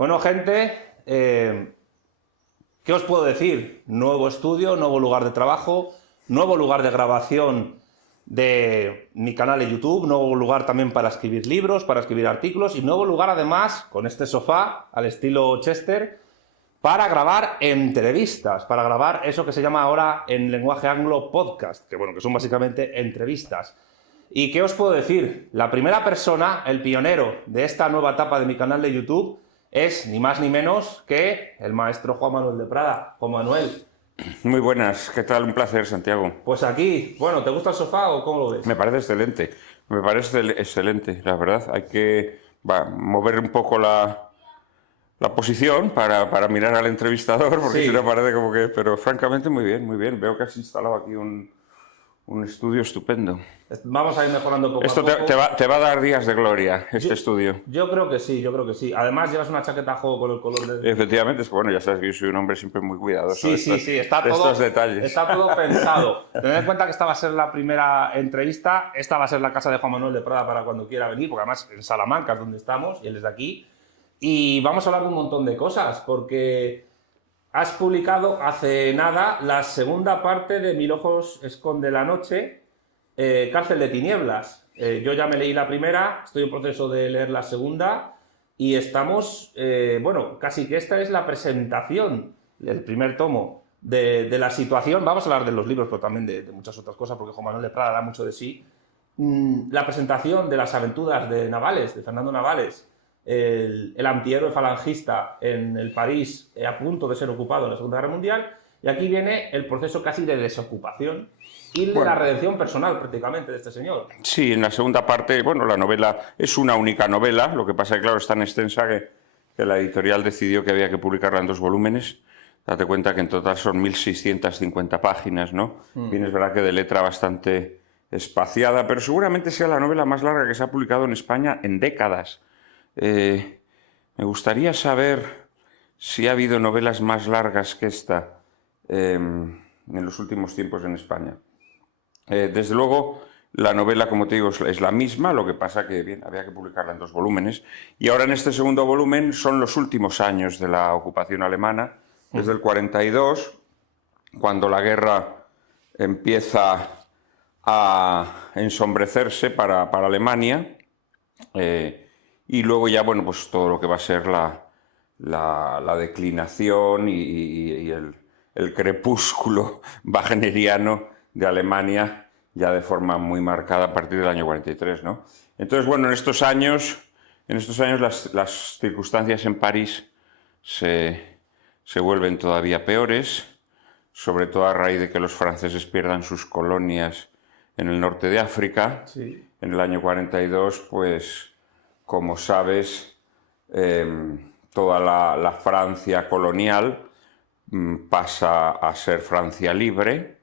Bueno, gente, ¿qué os puedo decir? Nuevo estudio, nuevo lugar de trabajo, nuevo lugar de grabación de mi canal de YouTube, nuevo lugar también para escribir libros, para escribir artículos y nuevo lugar además con este sofá al estilo Chester para grabar entrevistas, para grabar eso que se llama ahora en lenguaje anglo podcast, que bueno, que son básicamente entrevistas. ¿Y qué os puedo decir? La primera persona, el pionero de esta nueva etapa de mi canal de YouTube es ni más ni menos que el maestro Juan Manuel de Prada. Juan Manuel. Muy buenas, ¿qué tal? Un placer, Santiago. Pues aquí, bueno, ¿te gusta el sofá o cómo lo ves? Me parece excelente, la verdad. Hay que mover un poco la posición para mirar al entrevistador, porque Sí. si no parece como que... Pero francamente muy bien, muy bien. Veo que has instalado aquí un estudio estupendo. Vamos a ir mejorando poco Esto a poco. te va a dar días de gloria, este estudio. Yo creo que sí, yo creo que sí. Además llevas una chaqueta a juego con el color de... Efectivamente, es que bueno, ya sabes que yo soy un hombre siempre muy cuidadoso Sí, está de todo, estos detalles. está todo pensado. Tened en cuenta que esta va a ser la primera entrevista, esta va a ser la casa de Juan Manuel de Prada para cuando quiera venir, porque además en Salamanca es donde estamos y él es de aquí. Y vamos a hablar de un montón de cosas, porque has publicado hace nada la segunda parte de Mil ojos esconde la noche, Cárcel de tinieblas. Yo ya me leí la primera, estoy en proceso de leer la segunda y estamos, bueno, casi que esta es la presentación del primer tomo de la situación. Vamos a hablar de los libros, pero también de muchas otras cosas, porque Juan Manuel de Prada da mucho de sí. La presentación de las aventuras de Navales, de Fernando Navales, el antihéroe falangista en el París a punto de ser ocupado en la Segunda Guerra Mundial, y aquí viene el proceso casi de desocupación y de la redención personal prácticamente de este señor. Sí, en la segunda parte, bueno, la novela es una única novela, lo que pasa es que, claro, es tan extensa que la editorial decidió que había que publicarla en 2 volúmenes. Date cuenta que en total son 1650 páginas, ¿no? Bien, es verdad que de letra bastante espaciada, pero seguramente sea la novela más larga que se ha publicado en España en décadas. Me gustaría saber si ha habido novelas más largas que esta en los últimos tiempos en España. Desde luego, la novela, como te digo, es la misma, lo que pasa que bien, había que publicarla en 2 volúmenes. Y ahora en este segundo volumen son los últimos años de la ocupación alemana, desde el 42, cuando la guerra empieza a ensombrecerse para Alemania, y luego ya, bueno, pues todo lo que va a ser la declinación y el crepúsculo wagneriano de Alemania, ya de forma muy marcada a partir del año 43, ¿no? Entonces, bueno, en estos años las circunstancias en París se vuelven todavía peores, sobre todo a raíz de que los franceses pierdan sus colonias en el norte de África. Sí. En el año 42, pues, como sabes, toda la Francia colonial pasa a ser Francia libre,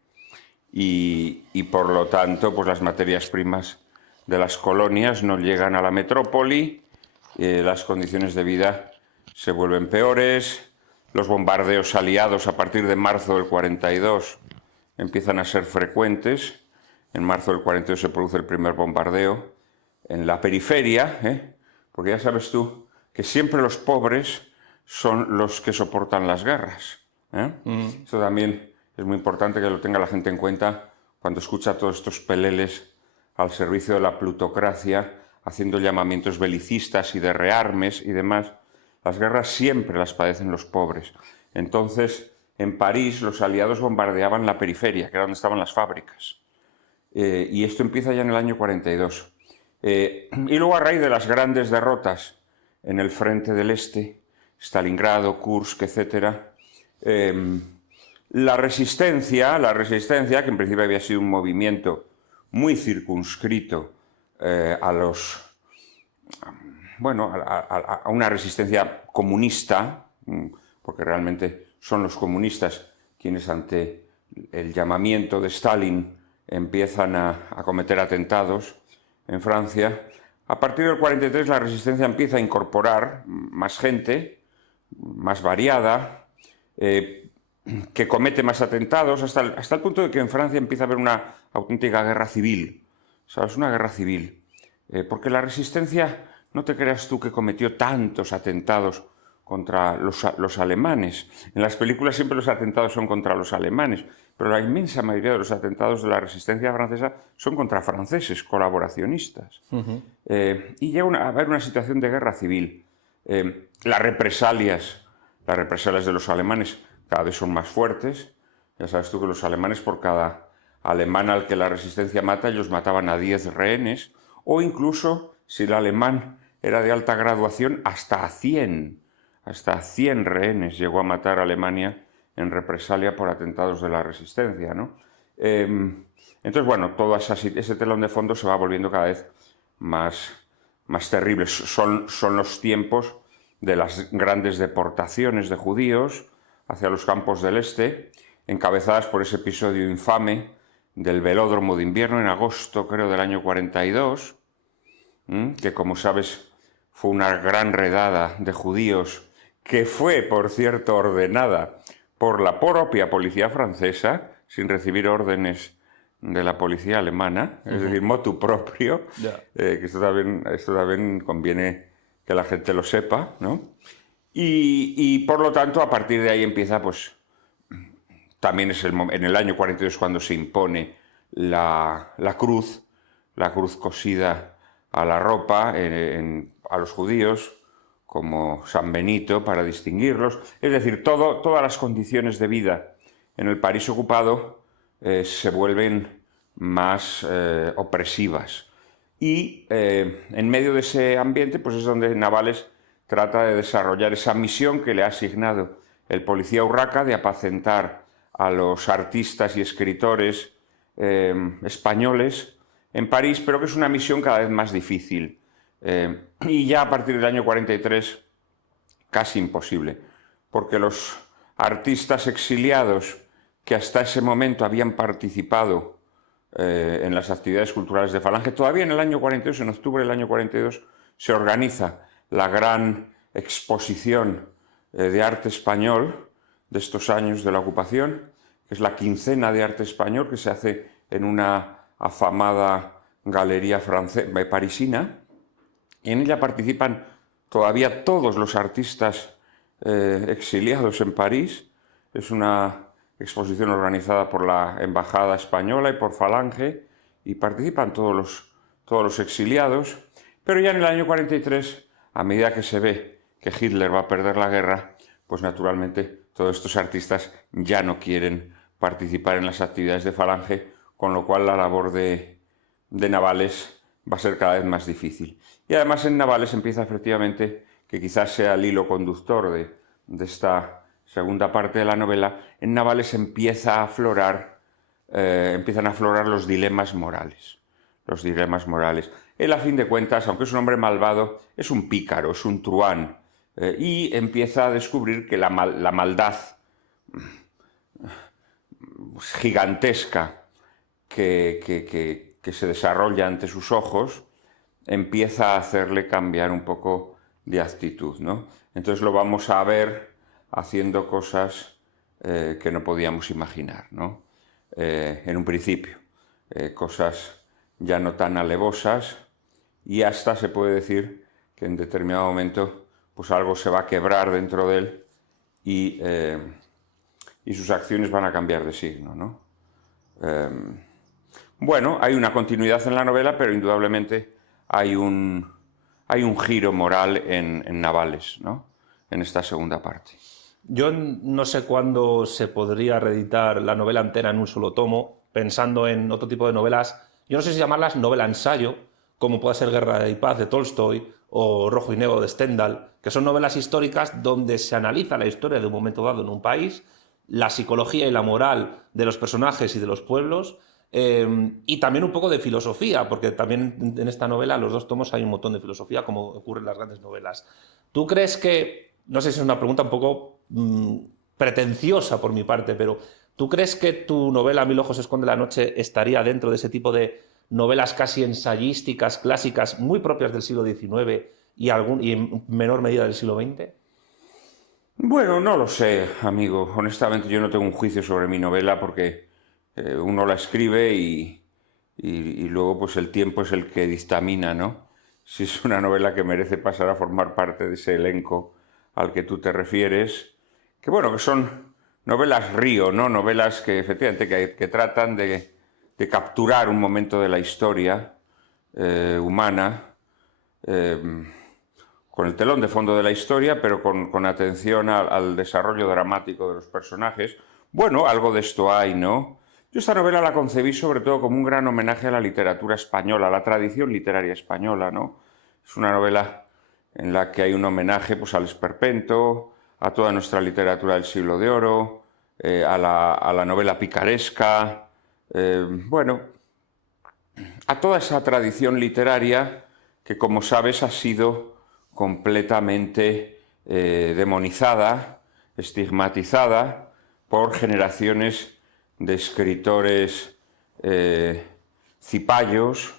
y por lo tanto pues las materias primas de las colonias no llegan a la metrópoli, las condiciones de vida se vuelven peores, los bombardeos aliados a partir de marzo del 42 empiezan a ser frecuentes. En marzo del 42 se produce el primer bombardeo en la periferia, porque ya sabes tú que siempre los pobres son los que soportan las guerras. Esto también es muy importante que lo tenga la gente en cuenta cuando escucha todos estos peleles al servicio de la plutocracia, haciendo llamamientos belicistas y de rearmes y demás. Las guerras siempre las padecen los pobres. Entonces, en París los aliados bombardeaban la periferia, que era donde estaban las fábricas. Y esto empieza ya en el año 42. Y luego, a raíz de las grandes derrotas en el frente del Este, Stalingrado, Kursk, etc., la resistencia, que en principio había sido un movimiento muy circunscrito a una resistencia comunista, porque realmente son los comunistas quienes ante el llamamiento de Stalin empiezan a cometer atentados en Francia. A partir del 43 la resistencia empieza a incorporar más gente, más variada, que comete más atentados, hasta el punto de que en Francia empieza a haber una auténtica guerra civil. ¿Sabes? Una guerra civil. Porque la resistencia, no te creas tú que cometió tantos atentados contra los alemanes. En las películas siempre los atentados son contra los alemanes, pero la inmensa mayoría de los atentados de la resistencia francesa son contra franceses, colaboracionistas. Y llega a haber una situación de guerra civil. Las represalias de los alemanes cada vez son más fuertes. Ya sabes tú que los alemanes, por cada alemán al que la resistencia mata, ellos mataban a 10 rehenes, o incluso, si el alemán era de alta graduación, hasta a 100 rehenes llegó a matar a Alemania en represalia por atentados de la resistencia, ¿no? Entonces, bueno, todo ese telón de fondo se va volviendo cada vez más terrible. Son los tiempos de las grandes deportaciones de judíos hacia los campos del este, encabezadas por ese episodio infame del velódromo de invierno en agosto, creo, del año 42, que, como sabes, fue una gran redada de judíos que fue, por cierto, ordenada por la propia policía francesa, sin recibir órdenes de la policía alemana, es decir, motu proprio, que esto también conviene que la gente lo sepa, ¿no? Y por lo tanto, a partir de ahí empieza, pues, también es en el año 42 cuando se impone la cruz cosida a la ropa a los judíos, como San Benito, para distinguirlos. Es decir, todas las condiciones de vida en el París ocupado se vuelven más opresivas. Y en medio de ese ambiente, pues es donde Navales trata de desarrollar esa misión que le ha asignado el policía Urraca de apacentar a los artistas y escritores españoles en París, pero que es una misión cada vez más difícil. Y ya a partir del año 43 casi imposible, porque los artistas exiliados que hasta ese momento habían participado en las actividades culturales de Falange, todavía en el año 42, en octubre del año 42, se organiza la gran exposición de arte español de estos años de la ocupación, que es la Quincena de Arte Español, que se hace en una afamada galería parisina. En ella participan todavía todos los artistas exiliados en París. Es una exposición organizada por la Embajada Española y por Falange, y participan todos los exiliados. Pero ya en el año 43, a medida que se ve que Hitler va a perder la guerra, pues naturalmente todos estos artistas ya no quieren participar en las actividades de Falange, con lo cual la labor de Navales va a ser cada vez más difícil. Y además en Navales empieza efectivamente, que quizás sea el hilo conductor de esta segunda parte de la novela, en Navales empiezan a aflorar los dilemas morales. Los dilemas morales. Él, a fin de cuentas, aunque es un hombre malvado, es un pícaro, es un truán, y empieza a descubrir que la maldad gigantesca que se desarrolla ante sus ojos empieza a hacerle cambiar un poco de actitud, ¿no? Entonces lo vamos a ver haciendo cosas que no podíamos imaginar, ¿no? En un principio, cosas ya no tan alevosas, y hasta se puede decir que en determinado momento pues algo se va a quebrar dentro de él y sus acciones van a cambiar de signo, ¿no? Bueno, hay una continuidad en la novela, pero indudablemente hay un giro moral en Navales, ¿no? En esta segunda parte. Yo no sé cuándo se podría reeditar la novela entera en un solo tomo, pensando en otro tipo de novelas. Yo no sé si llamarlas novela-ensayo, como puede ser Guerra y Paz de Tolstoy o Rojo y Negro de Stendhal, que son novelas históricas donde se analiza la historia de un momento dado en un país, la psicología y la moral de los personajes y de los pueblos, y también un poco de filosofía, porque también en esta novela, en los dos tomos, hay un montón de filosofía, como ocurre en las grandes novelas. ¿Tú crees que, no sé si es una pregunta un poco pretenciosa por mi parte, pero ¿tú crees que tu novela Mil ojos esconde la noche estaría dentro de ese tipo de novelas casi ensayísticas, clásicas, muy propias del siglo XIX y en menor medida del siglo XX? Bueno, no lo sé, amigo. Honestamente, yo no tengo un juicio sobre mi novela porque uno la escribe y luego pues el tiempo es el que dictamina, ¿no? Si es una novela que merece pasar a formar parte de ese elenco al que tú te refieres, que bueno, que son novelas río, ¿no? Novelas que efectivamente que tratan de capturar un momento de la historia humana, con el telón de fondo de la historia, pero con atención al desarrollo dramático de los personajes. Bueno, algo de esto hay, ¿no? Yo esta novela la concebí sobre todo como un gran homenaje a la literatura española, a la tradición literaria española, ¿no? Es una novela en la que hay un homenaje pues, al esperpento, a toda nuestra literatura del siglo de oro, a la novela picaresca, bueno, a toda esa tradición literaria que, como sabes, ha sido completamente demonizada, estigmatizada por generaciones de escritores cipayos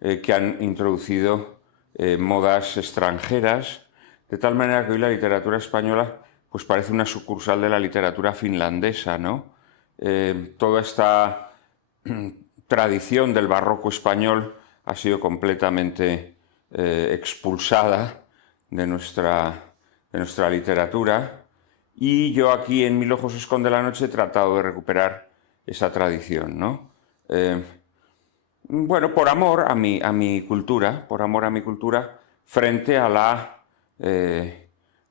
que han introducido modas extranjeras, de tal manera que hoy la literatura española pues parece una sucursal de la literatura finlandesa, ¿no? Toda esta tradición del barroco español ha sido completamente expulsada de nuestra literatura, y yo aquí en Mil ojos esconde la noche he tratado de recuperar esa tradición, ¿no? Bueno, por amor a mi cultura, frente a la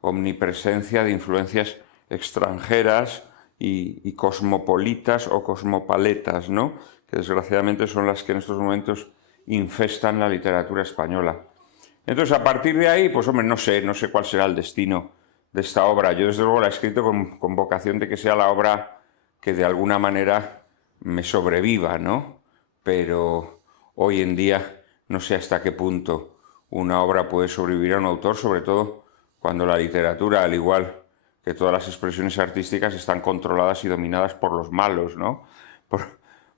omnipresencia de influencias extranjeras y cosmopolitas o cosmopaletas, ¿no? Que desgraciadamente son las que en estos momentos infestan la literatura española. Entonces, a partir de ahí, pues hombre, no sé cuál será el destino de esta obra. Yo desde luego la he escrito con vocación de que sea la obra que de alguna manera me sobreviva, ¿no? Pero hoy en día no sé hasta qué punto una obra puede sobrevivir a un autor, sobre todo cuando la literatura, al igual que todas las expresiones artísticas, están controladas y dominadas por los malos, ¿no?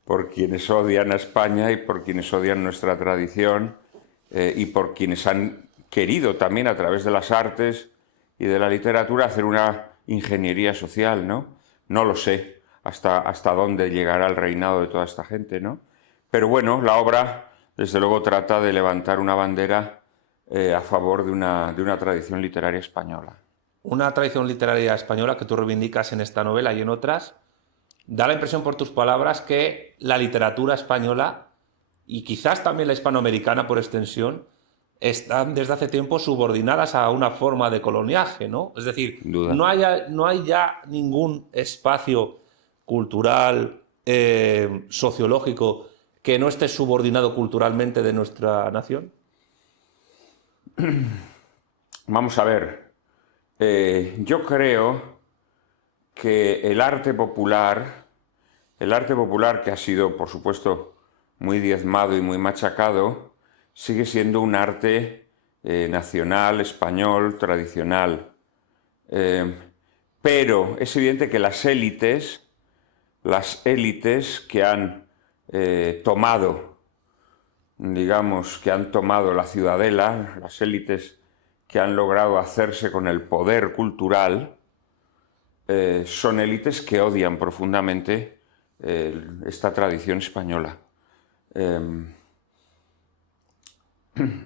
Por quienes odian a España y por quienes odian nuestra tradición y por quienes han querido también a través de las artes y de la literatura hacer una ingeniería social, ¿no? No lo sé hasta dónde llegará el reinado de toda esta gente, ¿no? Pero bueno, la obra desde luego trata de levantar una bandera a favor de una tradición literaria española. Una tradición literaria española que tú reivindicas en esta novela y en otras. Da la impresión por tus palabras que la literatura española, y quizás también la hispanoamericana por extensión, están desde hace tiempo subordinadas a una forma de coloniaje, ¿no? Es decir, Duda. no hay ya ningún espacio cultural, sociológico, que no esté subordinado culturalmente de nuestra nación. Vamos a ver. Yo creo que el arte popular, que ha sido, por supuesto, muy diezmado y muy machacado, sigue siendo un arte nacional, español, tradicional. Pero es evidente que las élites que han tomado, digamos, que han tomado la ciudadela, las élites que han logrado hacerse con el poder cultural, son élites que odian profundamente esta tradición española.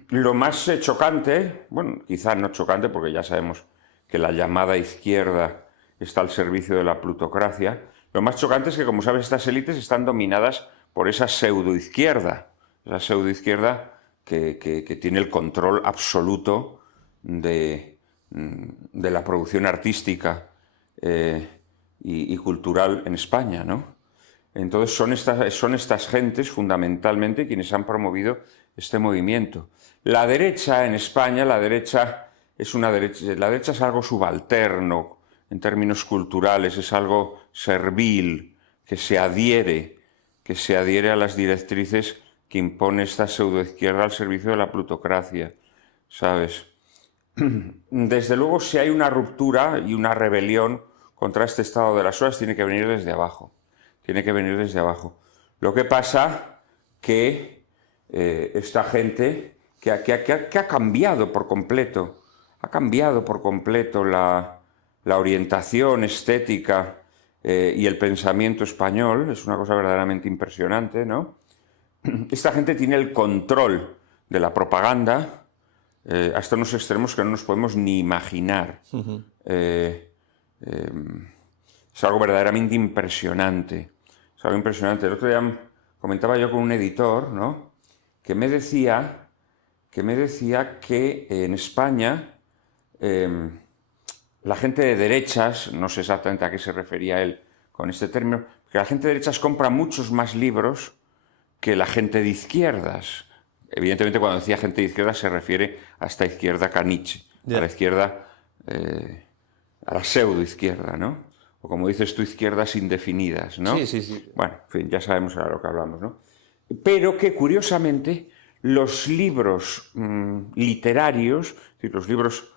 Lo más chocante, bueno, quizá no chocante porque ya sabemos que la llamada izquierda está al servicio de la plutocracia, lo más chocante es que, como sabes, estas élites están dominadas por esa pseudoizquierda que tiene el control absoluto de la producción artística y cultural en España, ¿no? Entonces son estas gentes fundamentalmente quienes han promovido este movimiento. La derecha en España, la derecha es algo subalterno en términos culturales, es algo servil, que se adhiere a las directrices que impone esta pseudoizquierda al servicio de la plutocracia, ¿sabes? Desde luego, si hay una ruptura y una rebelión contra este estado de las cosas, tiene que venir desde abajo. Lo que pasa que esta gente que ha cambiado por completo, la orientación estética y el pensamiento español, es una cosa verdaderamente impresionante, ¿no? Esta gente tiene el control de la propaganda, hasta unos extremos que no nos podemos ni imaginar. Es algo verdaderamente impresionante. Es algo impresionante. El otro día comentaba yo con un editor, ¿no?, que me decía que en España la gente de derechas, no sé exactamente a qué se refería él con este término, que la gente de derechas compra muchos más libros que la gente de izquierdas. Evidentemente, cuando decía gente de izquierdas se refiere a esta izquierda caniche, a la izquierda, a la pseudo-izquierda, ¿no? O como dices tú, izquierdas indefinidas, ¿no? Sí. Bueno, en fin, ya sabemos a lo que hablamos, ¿no? Pero que, curiosamente, los libros literarios, es decir, los libros,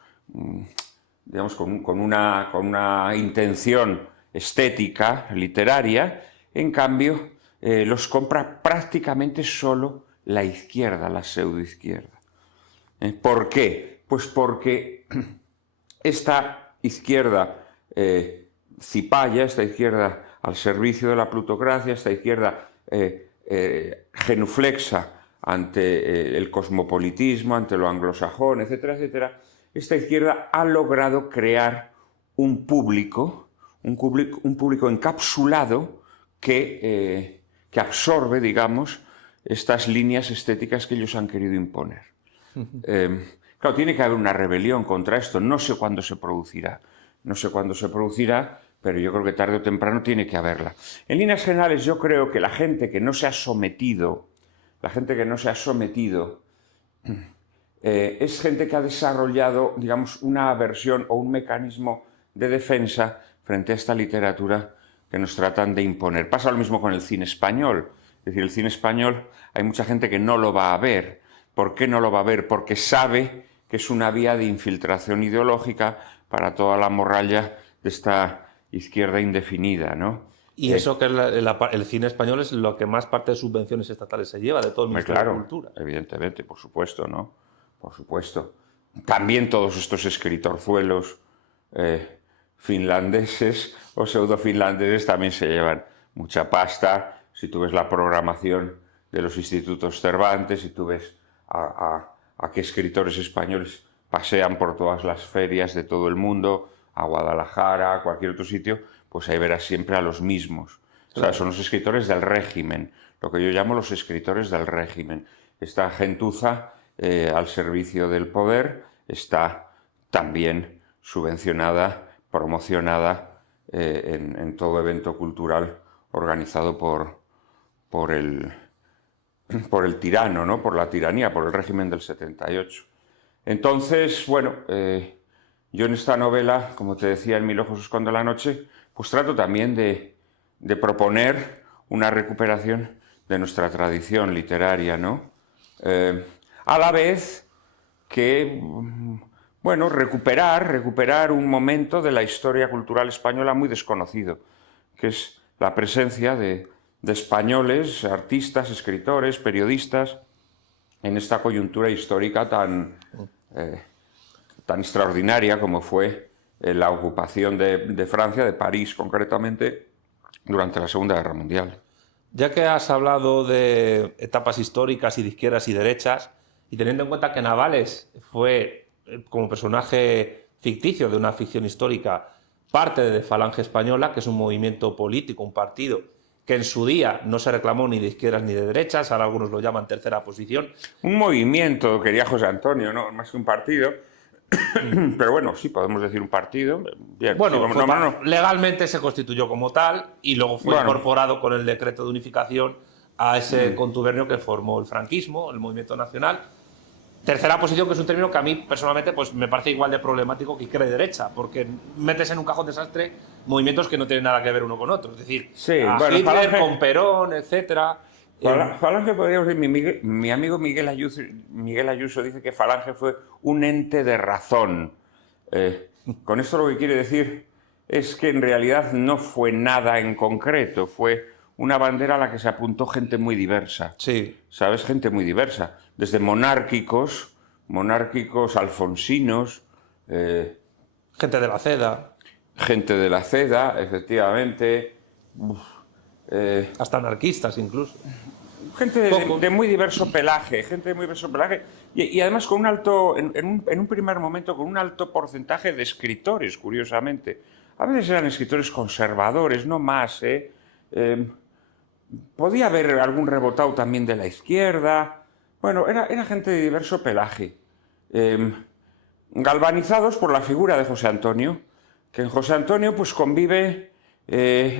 digamos, con una intención estética, literaria, en cambio, los compra prácticamente solo la izquierda, la pseudoizquierda. ¿Por qué? Pues porque esta izquierda cipaya, esta izquierda al servicio de la plutocracia, esta izquierda genuflexa ante el cosmopolitismo, ante lo anglosajón, etcétera, etcétera, esta izquierda ha logrado crear un público encapsulado que absorbe, digamos, estas líneas estéticas que ellos han querido imponer. Claro, tiene que haber una rebelión contra esto. No sé cuándo se producirá. No sé cuándo se producirá, pero yo creo que tarde o temprano tiene que haberla. En líneas generales, yo creo que la gente que no se ha sometido, es gente que ha desarrollado, digamos, una aversión o un mecanismo de defensa frente a esta literatura que nos tratan de imponer. Pasa lo mismo con el cine español. Es decir, el cine español, hay mucha gente que no lo va a ver. ¿Por qué no lo va a ver? Porque sabe que es una vía de infiltración ideológica para toda la morralla de esta izquierda indefinida, ¿no? Y eso que el cine español es lo que más parte de subvenciones estatales se lleva, de todo el Ministerio de Cultura. Evidentemente, por supuesto, ¿no? Por supuesto. También todos estos escritorzuelos finlandeses o pseudo-finlandeses también se llevan mucha pasta. Si tú ves la programación de los institutos Cervantes, si tú ves a qué escritores españoles pasean por todas las ferias de todo el mundo, a Guadalajara, a cualquier otro sitio, pues ahí verás siempre a los mismos. Claro. O sea, son los escritores del régimen, lo que yo llamo los escritores del régimen. Esta gentuza al servicio del poder está también subvencionada, promocionada en todo evento cultural organizado por el tirano, ¿no? Por la tiranía, por el régimen del 78. Entonces, bueno, yo en esta novela, como te decía, en Mil ojos esconde la noche, pues trato también de proponer una recuperación de nuestra tradición literaria, ¿no? A la vez que, bueno, recuperar un momento de la historia cultural española muy desconocido, que es la presencia de españoles, artistas, escritores, periodistas, en esta coyuntura histórica tan extraordinaria como fue la ocupación de Francia, de París concretamente, durante la Segunda Guerra Mundial. Ya que has hablado de etapas históricas y de izquierdas y derechas, y teniendo en cuenta que Navales fue, como personaje ficticio de una ficción histórica, parte de Falange Española, que es un movimiento político, un partido, que en su día no se reclamó ni de izquierdas ni de derechas, ahora algunos lo llaman tercera posición. Un movimiento, quería José Antonio, ¿no? Más que un partido. Pero bueno, sí, podemos decir un partido. Bien, bueno, sí, legalmente se constituyó como tal y luego fue incorporado con el decreto de unificación a ese contubernio que formó el franquismo, el movimiento nacional. Tercera posición, que es un término que a mí personalmente pues, me parece igual de problemático que izquierda y derecha, porque metes en un cajón desastre movimientos que no tienen nada que ver uno con otro. Es decir, Hitler, Falange, con Perón, etc. Falange, podríamos decir, mi amigo Miguel Ayuso dice que Falange fue un ente de razón. Con esto lo que quiere decir es que en realidad no fue nada en concreto, fue una bandera a la que se apuntó gente muy diversa. Sí. ¿Sabes? Gente muy diversa. Desde monárquicos alfonsinos. Gente de la Ceda. Gente de la Ceda, efectivamente. Hasta anarquistas incluso. Gente de muy diverso pelaje, y además con un alto, en un primer momento, con un alto porcentaje de escritores, curiosamente. A veces eran escritores conservadores, no más, podía haber algún rebotado también de la izquierda. Bueno, era gente de diverso pelaje. Galvanizados por la figura de José Antonio, que en José Antonio pues convive,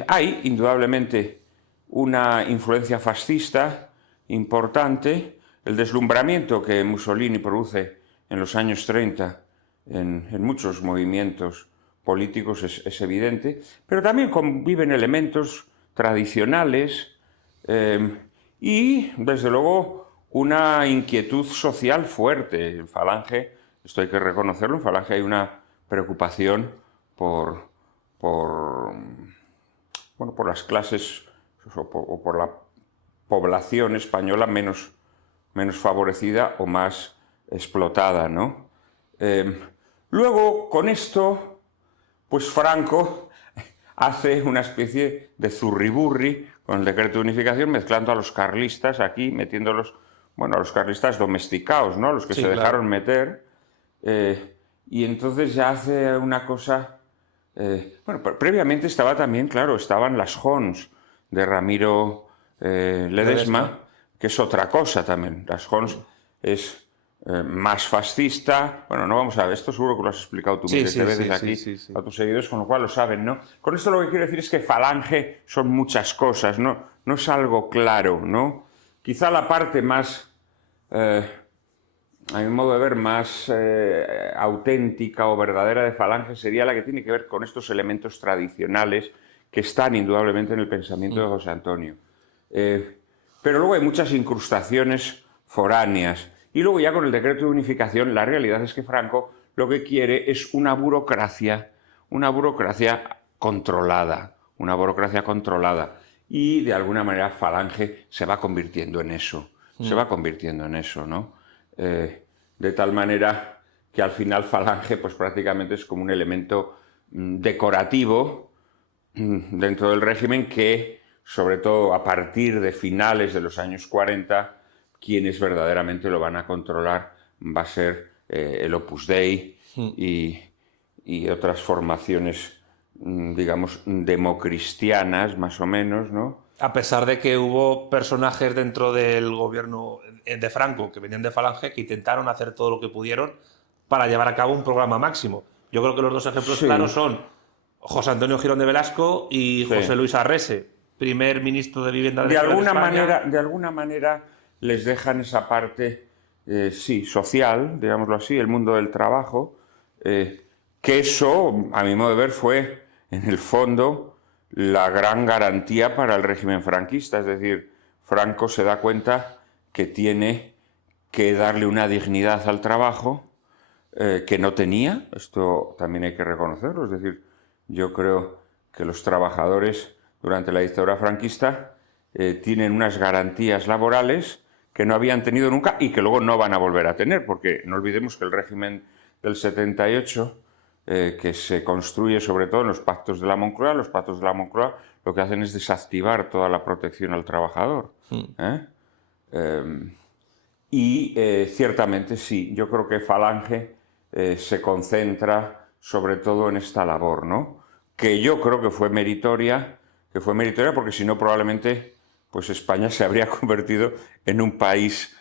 hay indudablemente una influencia fascista importante, el deslumbramiento que Mussolini produce en los años 30 en muchos movimientos políticos es evidente, pero también conviven elementos tradicionales y, desde luego, una inquietud social fuerte. En Falange, esto hay que reconocerlo, en Falange hay una preocupación por las clases o por la población española menos favorecida o más explotada, ¿no? Luego, con esto, pues Franco hace una especie de zurriburri con el decreto de unificación, mezclando a los carlistas aquí, metiéndolos, bueno, a los carlistas domesticados, ¿no? Los que Sí, se claro. dejaron meter. Y entonces ya hace una cosa... bueno, previamente estaba también, claro, estaban las Jons de Ramiro Ledesma, que es otra cosa también. Las Jons es más fascista. Bueno, no vamos a ver, esto seguro que lo has explicado tú miles de veces aquí a tus seguidores, con lo cual lo saben, ¿no? Con esto lo que quiero decir es que Falange son muchas cosas, ¿no? No es algo claro, ¿no? Quizá la parte más, a mi modo de ver, más auténtica o verdadera de Falange sería la que tiene que ver con estos elementos tradicionales que están indudablemente en el pensamiento de José Antonio. Pero luego hay muchas incrustaciones foráneas. Y luego ya con el decreto de unificación, la realidad es que Franco lo que quiere es una burocracia controlada, Y de alguna manera Falange se va convirtiendo en eso, ¿no? De tal manera que al final Falange pues prácticamente es como un elemento decorativo dentro del régimen que, sobre todo a partir de finales de los años 40, quienes verdaderamente lo van a controlar va a ser el Opus Dei y otras formaciones, digamos, democristianas, más o menos, ¿no? A pesar de que hubo personajes dentro del gobierno de Franco que venían de Falange que intentaron hacer todo lo que pudieron para llevar a cabo un programa máximo. Yo creo que los dos ejemplos claros son José Antonio Girón de Velasco y José Luis Arrese, primer ministro de Vivienda de alguna manera les dejan esa parte, social, digámoslo así, el mundo del trabajo, que eso, a mi modo de ver, fue, en el fondo, la gran garantía para el régimen franquista. Es decir, Franco se da cuenta que tiene que darle una dignidad al trabajo que no tenía. Esto también hay que reconocerlo. Es decir, yo creo que los trabajadores durante la dictadura franquista tienen unas garantías laborales que no habían tenido nunca y que luego no van a volver a tener, porque no olvidemos que el régimen del 78, que se construye sobre todo en los pactos de la Moncloa, lo que hacen es desactivar toda la protección al trabajador. Ciertamente sí, yo creo que Falange se concentra sobre todo en esta labor, ¿no? Que yo creo que fue meritoria porque si no probablemente pues España se habría convertido en un país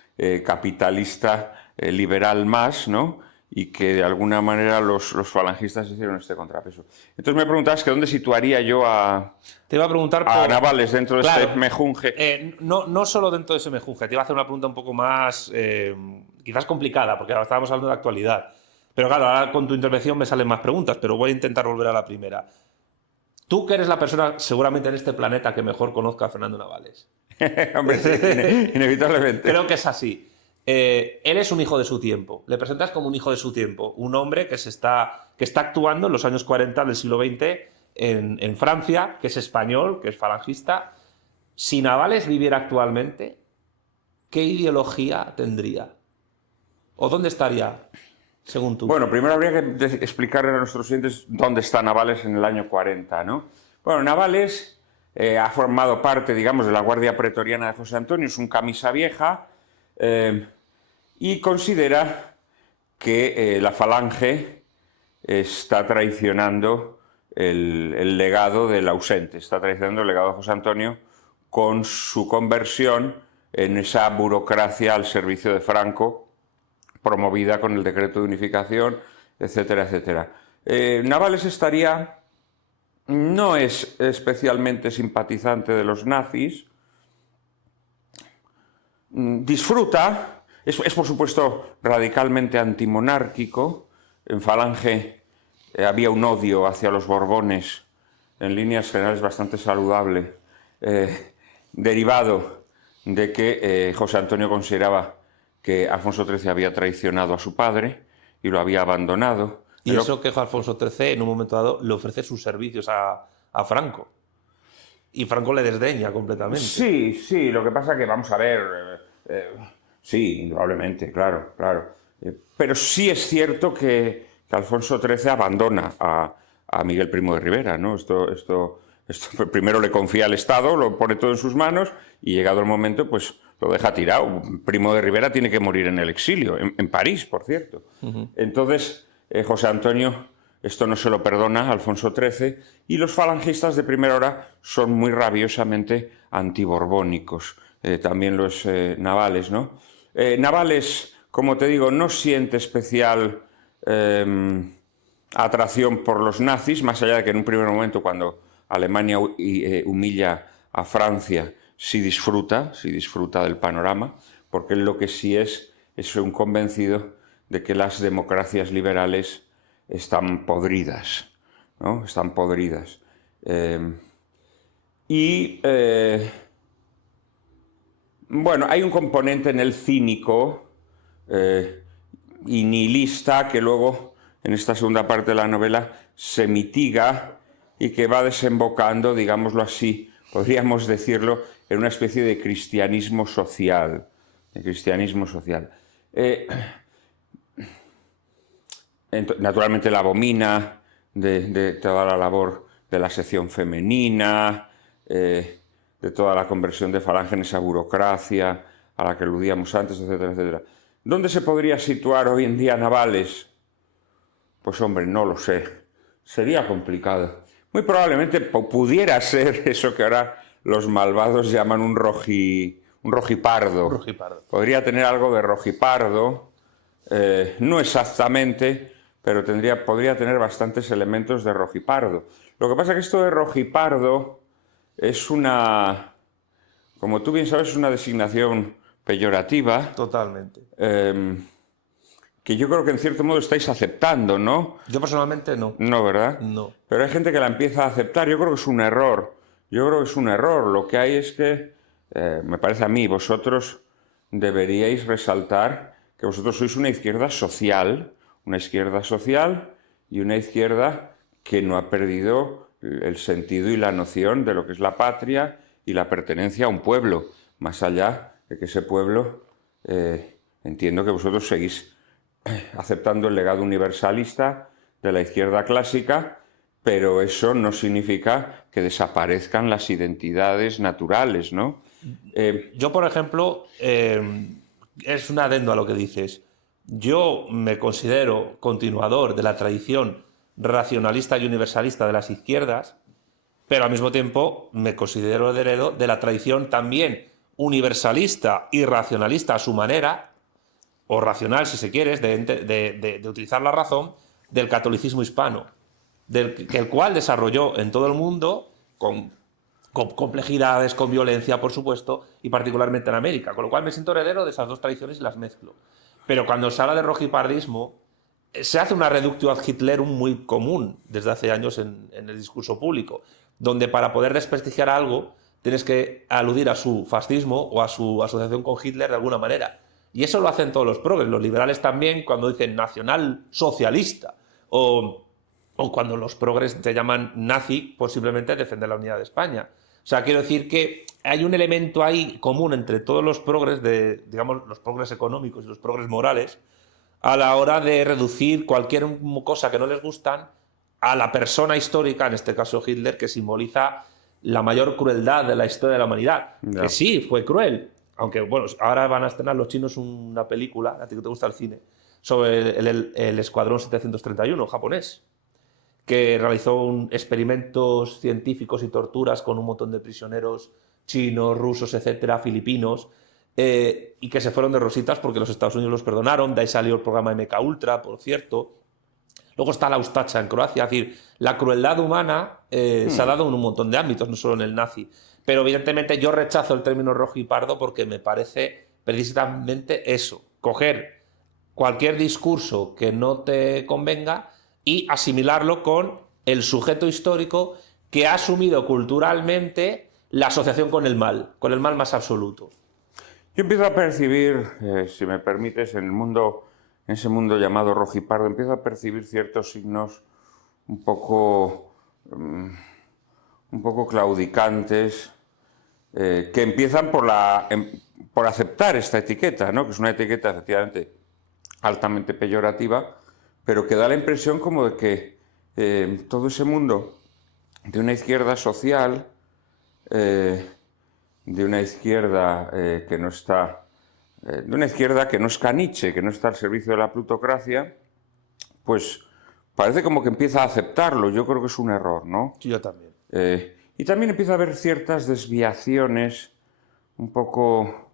capitalista liberal más, ¿no? Y que de alguna manera los falangistas hicieron este contrapeso. Entonces me preguntabas que dónde situaría yo Te iba a preguntar a Navales dentro de este mejunje. No solo dentro de ese mejunje, te iba a hacer una pregunta un poco más, quizás complicada, porque ahora estábamos hablando de actualidad. Pero claro, ahora con tu intervención me salen más preguntas, pero voy a intentar volver a la primera. Tú, que eres la persona seguramente en este planeta que mejor conozca a Fernando Navales. Hombre, sí, inevitablemente. Creo que es así. Él es un hijo de su tiempo. Le presentas como un hijo de su tiempo. Un hombre que está actuando en los años 40 del siglo XX en Francia, que es español, que es falangista. Si Navales viviera actualmente, ¿qué ideología tendría? ¿O dónde estaría, según tú? Bueno, primero habría que explicarle a nuestros oyentes dónde está Navales en el año 40, ¿no? Bueno, Navales ha formado parte, digamos, de la Guardia Pretoriana de José Antonio, es un camisa vieja, y considera que la Falange está traicionando el legado del ausente, está traicionando el legado de José Antonio con su conversión en esa burocracia al servicio de Franco, promovida con el decreto de unificación, etcétera, etcétera. Navales no es especialmente simpatizante de los nazis, disfruta, es por supuesto radicalmente antimonárquico. En Falange había un odio hacia los Borbones, en líneas generales bastante saludable, derivado de que José Antonio consideraba que Alfonso XIII había traicionado a su padre y lo había abandonado. Y eso que Alfonso XIII en un momento dado le ofrece sus servicios a Franco. Y Franco le desdeña completamente. Sí, sí, lo que pasa que, vamos a ver, sí, indudablemente, claro. Pero sí es cierto que Alfonso XIII abandona a Miguel Primo de Rivera, ¿no? Esto primero le confía al Estado, lo pone todo en sus manos y llegado el momento, pues lo deja tirado. Primo de Rivera tiene que morir en el exilio, en París, por cierto. Entonces, José Antonio esto no se lo perdona a Alfonso XIII, y los falangistas de primera hora son muy rabiosamente antiborbónicos. También los Navales, ¿no? Navales, como te digo, no siente especial atracción por los nazis, más allá de que en un primer momento, cuando Alemania humilla a Francia, sí disfruta del panorama, porque él lo que sí es un convencido de que las democracias liberales están podridas, ¿no? Están podridas. Bueno, hay un componente en el cínico y nihilista que luego, en esta segunda parte de la novela, se mitiga y que va desembocando, digámoslo así, podríamos decirlo, en una especie de cristianismo social. Naturalmente la abomina de toda la labor de la sección femenina, de toda la conversión de Falange en esa burocracia a la que aludíamos antes, etcétera, etcétera. ¿Dónde se podría situar hoy en día Navales? Pues hombre, no lo sé. Sería complicado. Muy probablemente pudiera ser eso que ahora los malvados llaman un rojipardo. Podría tener algo de rojipardo, no exactamente, pero podría tener bastantes elementos de rojipardo. Lo que pasa es que esto de rojipardo es como tú bien sabes, es una designación peyorativa. Totalmente. Que yo creo que en cierto modo estáis aceptando, ¿no? Yo personalmente no. No, ¿verdad? No. Pero hay gente que la empieza a aceptar. Yo creo que es un error. Lo que hay es que, me parece a mí, vosotros deberíais resaltar que vosotros sois una izquierda social y una izquierda que no ha perdido el sentido y la noción de lo que es la patria y la pertenencia a un pueblo. Más allá de que ese pueblo, entiendo que vosotros seguís aceptando el legado universalista de la izquierda clásica, pero eso no significa que desaparezcan las identidades naturales, ¿no? Yo, por ejemplo, es un adendo a lo que dices. Yo me considero continuador de la tradición racionalista y universalista de las izquierdas, pero al mismo tiempo me considero heredero de la tradición también universalista y racionalista a su manera, o racional si se quiere, de utilizar la razón, del catolicismo hispano, el cual desarrolló en todo el mundo con complejidades, con violencia, por supuesto, y particularmente en América, con lo cual me siento heredero de esas dos tradiciones y las mezclo. Pero cuando se habla de rojipardismo, se hace una reductio ad Hitlerum muy común desde hace años en el discurso público, donde para poder desprestigiar algo tienes que aludir a su fascismo o a su asociación con Hitler de alguna manera. Y eso lo hacen todos los progres, los liberales también, cuando dicen nacional socialista, o cuando los progres te llaman nazi por simplemente defender la unidad de España. O sea, quiero decir que hay un elemento ahí común entre todos los progres, digamos, los progres económicos y los progres morales, a la hora de reducir cualquier cosa que no les gustan a la persona histórica, en este caso Hitler, que simboliza la mayor crueldad de la historia de la humanidad. Ya. Que sí, fue cruel. Aunque, bueno, ahora van a estrenar los chinos una película, a ti que te gusta el cine, sobre el Escuadrón 731 japonés, que realizó experimentos científicos y torturas con un montón de prisioneros chinos, rusos, etcétera, filipinos, y que se fueron de rositas porque los Estados Unidos los perdonaron. De ahí salió el programa MK Ultra, por cierto. Luego está la Ustacha en Croacia. Es decir, la crueldad humana se ha dado en un montón de ámbitos, no solo en el nazi. Pero evidentemente yo rechazo el término rojo y pardo porque me parece precisamente eso, coger cualquier discurso que no te convenga y asimilarlo con el sujeto histórico que ha asumido culturalmente la asociación con el mal más absoluto. Yo empiezo a percibir, si me permites, en ese mundo llamado rojipardo, empiezo a percibir ciertos signos un poco claudicantes, que empiezan por aceptar esta etiqueta, ¿no? Que es una etiqueta efectivamente altamente peyorativa, pero que da la impresión como de que todo ese mundo de una izquierda social, de una izquierda que no está, de una izquierda que no es caniche, que no está al servicio de la plutocracia, pues parece como que empieza a aceptarlo. Yo creo que es un error, ¿no? Sí, yo también. Y también empieza a haber ciertas desviaciones un poco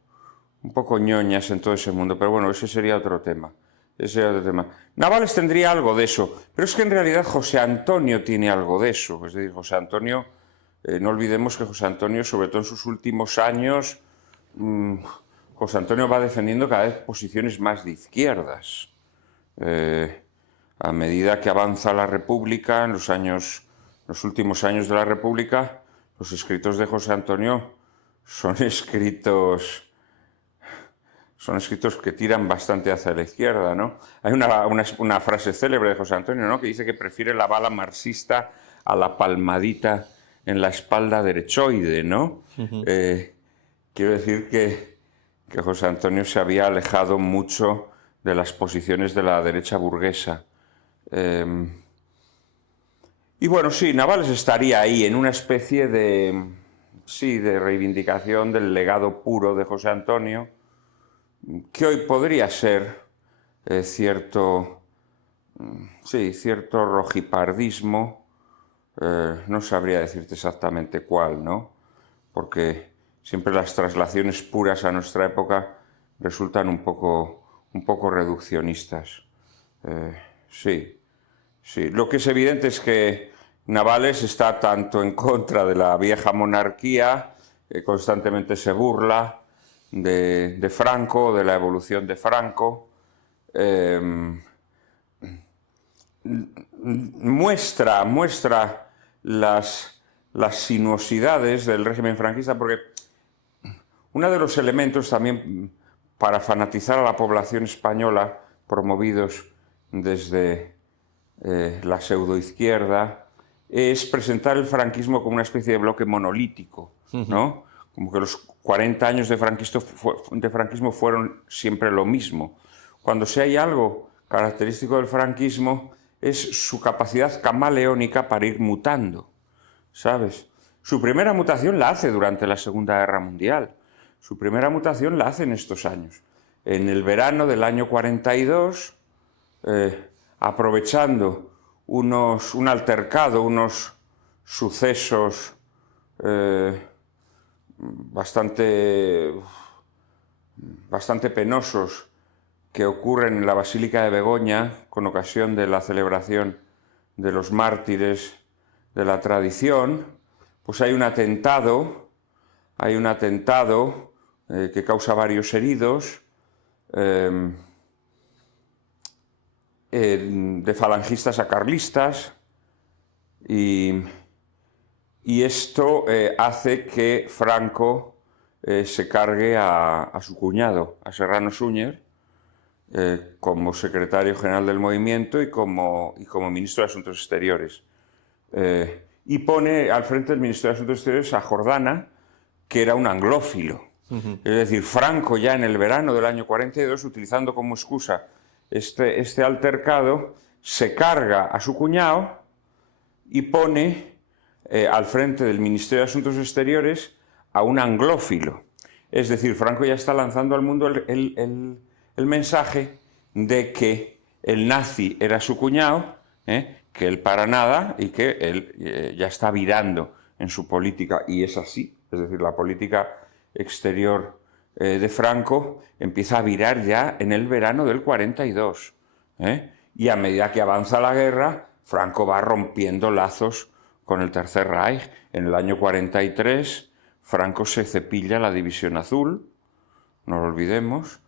ñoñas en todo ese mundo, pero bueno, ese sería otro tema. Navales tendría algo de eso, pero es que en realidad José Antonio tiene algo de eso. Es decir, José Antonio, no olvidemos que José Antonio, sobre todo en sus últimos años, José Antonio va defendiendo cada vez posiciones más de izquierdas. A medida que avanza la República, en los últimos años de la República, los escritos de José Antonio son escritos que tiran bastante hacia la izquierda, ¿no? Hay una frase célebre de José Antonio, ¿no?, que dice que prefiere la bala marxista a la palmadita en la espalda derechoide, ¿no? Quiero decir que José Antonio se había alejado mucho de las posiciones de la derecha burguesa. Y bueno, sí, Navales estaría ahí en una especie de reivindicación del legado puro de José Antonio, que hoy podría ser cierto rojipardismo, no sabría decirte exactamente cuál, ¿no? Porque siempre las traslaciones puras a nuestra época resultan un poco reduccionistas. Sí. Lo que es evidente es que Navales está tanto en contra de la vieja monarquía, que constantemente se burla de Franco, de la evolución de Franco, muestra las sinuosidades del régimen franquista, porque uno de los elementos también para fanatizar a la población española, promovidos desde la pseudoizquierda, es presentar el franquismo como una especie de bloque monolítico, ¿no? Como que los 40 años de franquismo fueron siempre lo mismo. Cuando si hay algo característico del franquismo es su capacidad camaleónica para ir mutando, ¿sabes? Su primera mutación la hace durante la Segunda Guerra Mundial. Su primera mutación la hace en estos años. En el verano del año 42, aprovechando un altercado, unos sucesos bastante penosos que ocurren en la Basílica de Begoña con ocasión de la celebración de los mártires de la tradición, pues hay un atentado que causa varios heridos, de falangistas a carlistas, y esto hace que Franco se cargue a su cuñado, a Serrano Súñer, como secretario general del movimiento y como ministro de Asuntos Exteriores. Y pone al frente del Ministerio de Asuntos Exteriores a Jordana, que era un anglófilo. Es decir, Franco ya en el verano del año 42, utilizando como excusa este altercado, se carga a su cuñado y pone al frente del Ministerio de Asuntos Exteriores a un anglófilo. Es decir, Franco ya está lanzando al mundo el mensaje de que el nazi era su cuñado, que él para nada y que él ya está virando en su política, y es así. Es decir, la política exterior de Franco empieza a virar ya en el verano del 42. Y a medida que avanza la guerra, Franco va rompiendo lazos con el Tercer Reich. En el año 43, Franco se cepilla la División Azul, no lo olvidemos,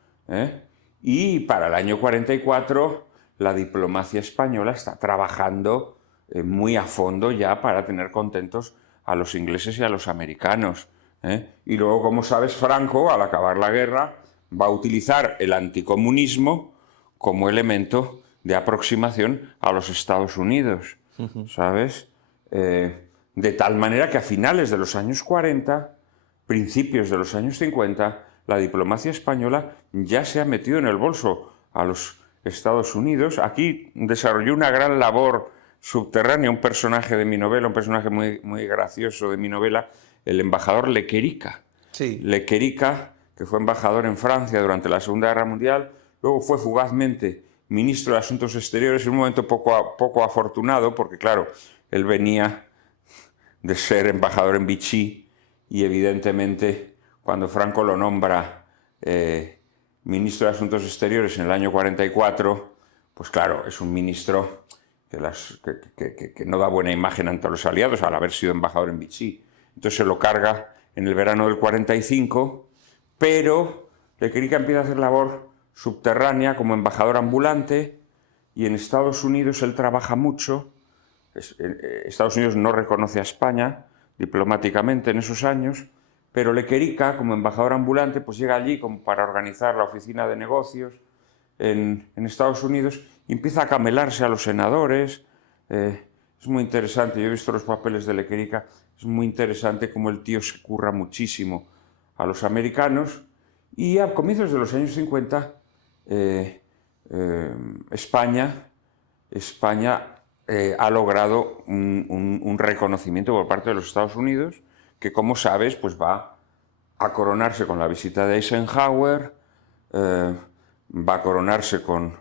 y para el año 44 la diplomacia española está trabajando muy a fondo ya para tener contentos a los ingleses y a los americanos. Y luego, como sabes, Franco, al acabar la guerra, va a utilizar el anticomunismo como elemento de aproximación a los Estados Unidos, ¿sabes? De tal manera que a finales de los años 40, principios de los años 50, la diplomacia española ya se ha metido en el bolso a los Estados Unidos. Aquí desarrolló una gran labor subterránea un personaje de mi novela, un personaje muy gracioso de mi novela, el embajador Lequerica. Sí. Lequerica, que fue embajador en Francia durante la Segunda Guerra Mundial, luego fue fugazmente ministro de Asuntos Exteriores en un momento poco afortunado, porque claro, él venía de ser embajador en Vichy y evidentemente cuando Franco lo nombra ministro de Asuntos Exteriores en el año 44, pues claro, es un ministro que no da buena imagen ante los aliados al haber sido embajador en Vichy. Entonces se lo carga en el verano del 45, pero Lequerica empieza a hacer labor subterránea como embajador ambulante, y en Estados Unidos él trabaja mucho. Estados Unidos no reconoce a España diplomáticamente en esos años, pero Lequerica, como embajador ambulante, pues llega allí como para organizar la oficina de negocios en Estados Unidos y empieza a camelarse a los senadores. Es muy interesante, yo he visto los papeles de Lequerica, es muy interesante cómo el tío se curra muchísimo a los americanos. Y a comienzos de los años 50, España ha logrado un reconocimiento por parte de los Estados Unidos, que, como sabes, pues va a coronarse con la visita de Eisenhower, va a coronarse con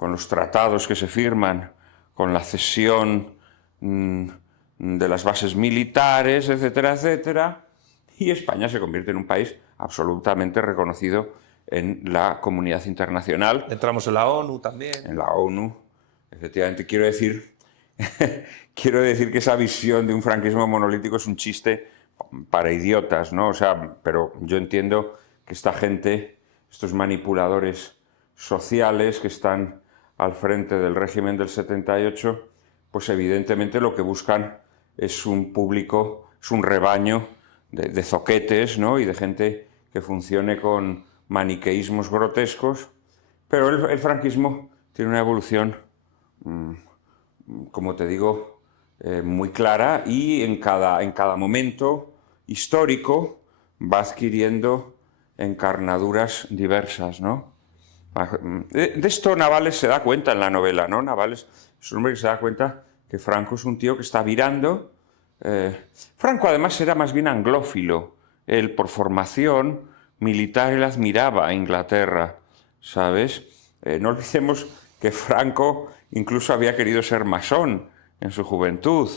los tratados que se firman, con la cesión de las bases militares, etcétera, etcétera, y España se convierte en un país absolutamente reconocido en la comunidad internacional. Entramos en la ONU también. En la ONU, efectivamente. Quiero decir que esa visión de un franquismo monolítico es un chiste para idiotas, ¿no? O sea, pero yo entiendo que esta gente, estos manipuladores sociales que están al frente del régimen del 78, pues evidentemente lo que buscan es un público, es un rebaño de zoquetes, ¿no? Y de gente que funcione con maniqueísmos grotescos, pero el franquismo tiene una evolución, como te digo, muy clara, y en cada momento histórico va adquiriendo encarnaduras diversas, ¿no? De esto Navales se da cuenta en la novela, ¿no? Navales es un hombre que se da cuenta que Franco es un tío que está virando. Franco además era más bien anglófilo. Él, por formación militar, él admiraba a Inglaterra, ¿sabes? No olvidemos que Franco incluso había querido ser masón en su juventud.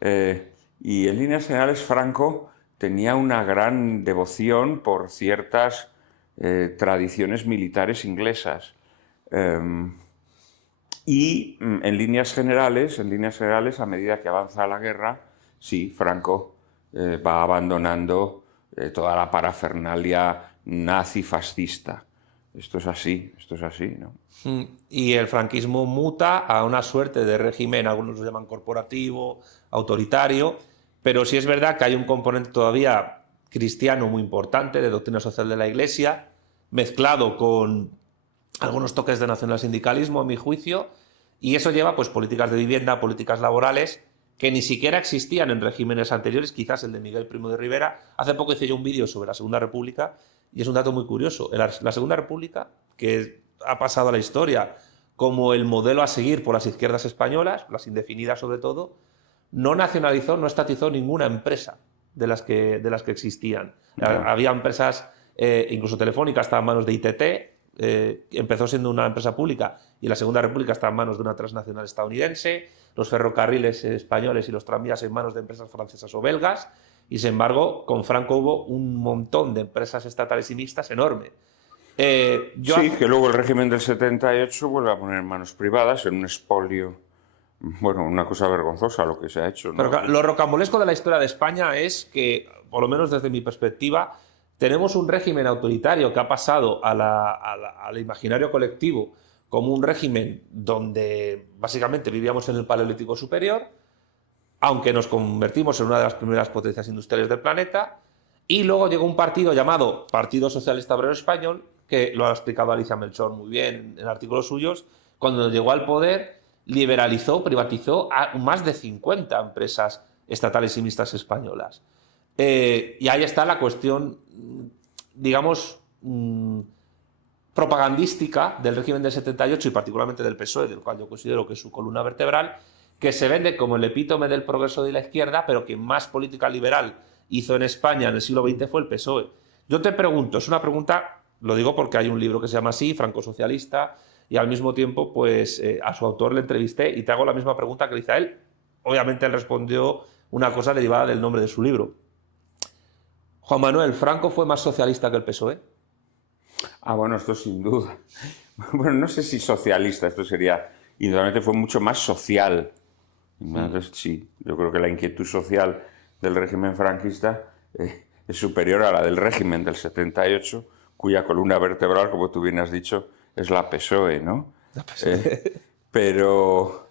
Y en líneas generales Franco tenía una gran devoción por ciertas tradiciones militares inglesas. Y en líneas generales, a medida que avanza la guerra, sí, Franco va abandonando toda la parafernalia nazi-fascista. Esto es así, ¿no? Y el franquismo muta a una suerte de régimen, algunos lo llaman corporativo, autoritario, pero sí es verdad que hay un componente todavía cristiano muy importante de doctrina social de la Iglesia, mezclado con algunos toques de nacionalsindicalismo, a mi juicio, y eso lleva pues políticas de vivienda, políticas laborales, que ni siquiera existían en regímenes anteriores, quizás el de Miguel Primo de Rivera. Hace poco hice yo un vídeo sobre la Segunda República, y es un dato muy curioso. La Segunda República, que ha pasado a la historia como el modelo a seguir por las izquierdas españolas, las indefinidas sobre todo, no nacionalizó, no estatizó ninguna empresa de las que existían. Había empresas, incluso Telefónica estaba en manos de ITT, empezó siendo una empresa pública y la Segunda República está en manos de una transnacional estadounidense, los ferrocarriles españoles y los tranvías en manos de empresas francesas o belgas, y sin embargo con Franco hubo un montón de empresas estatales y mixtas enorme. Sí, que luego el régimen del 78 vuelve a poner en manos privadas en un expolio, bueno, una cosa vergonzosa lo que se ha hecho, ¿no? Pero lo rocambolesco de la historia de España es que, por lo menos desde mi perspectiva, tenemos un régimen autoritario que ha pasado al imaginario colectivo como un régimen donde básicamente vivíamos en el Paleolítico Superior, aunque nos convertimos en una de las primeras potencias industriales del planeta, y luego llegó un partido llamado Partido Socialista Obrero Español, que lo ha explicado Alicia Melchor muy bien en artículos suyos, cuando llegó al poder liberalizó, privatizó a más de 50 empresas estatales y mixtas españolas. Y ahí está la cuestión, digamos, propagandística del régimen del 78 y particularmente del PSOE, del cual yo considero que es su columna vertebral, que se vende como el epítome del progreso de la izquierda, pero que más política liberal hizo en España en el siglo XX fue el PSOE. Yo te pregunto, es una pregunta, lo digo porque hay un libro que se llama así, Franco-Socialista, y al mismo tiempo, pues a su autor le entrevisté y te hago la misma pregunta que le hice a él. Obviamente él respondió una cosa derivada del nombre de su libro. Juan Manuel, ¿Franco fue más socialista que el PSOE? Bueno, esto sin duda. Bueno, no sé si socialista, esto sería... Indudablemente fue mucho más social. Entonces, sí, yo creo que la inquietud social del régimen franquista es superior a la del régimen del 78, cuya columna vertebral, como tú bien has dicho, es la PSOE, ¿no? La PSOE. Pero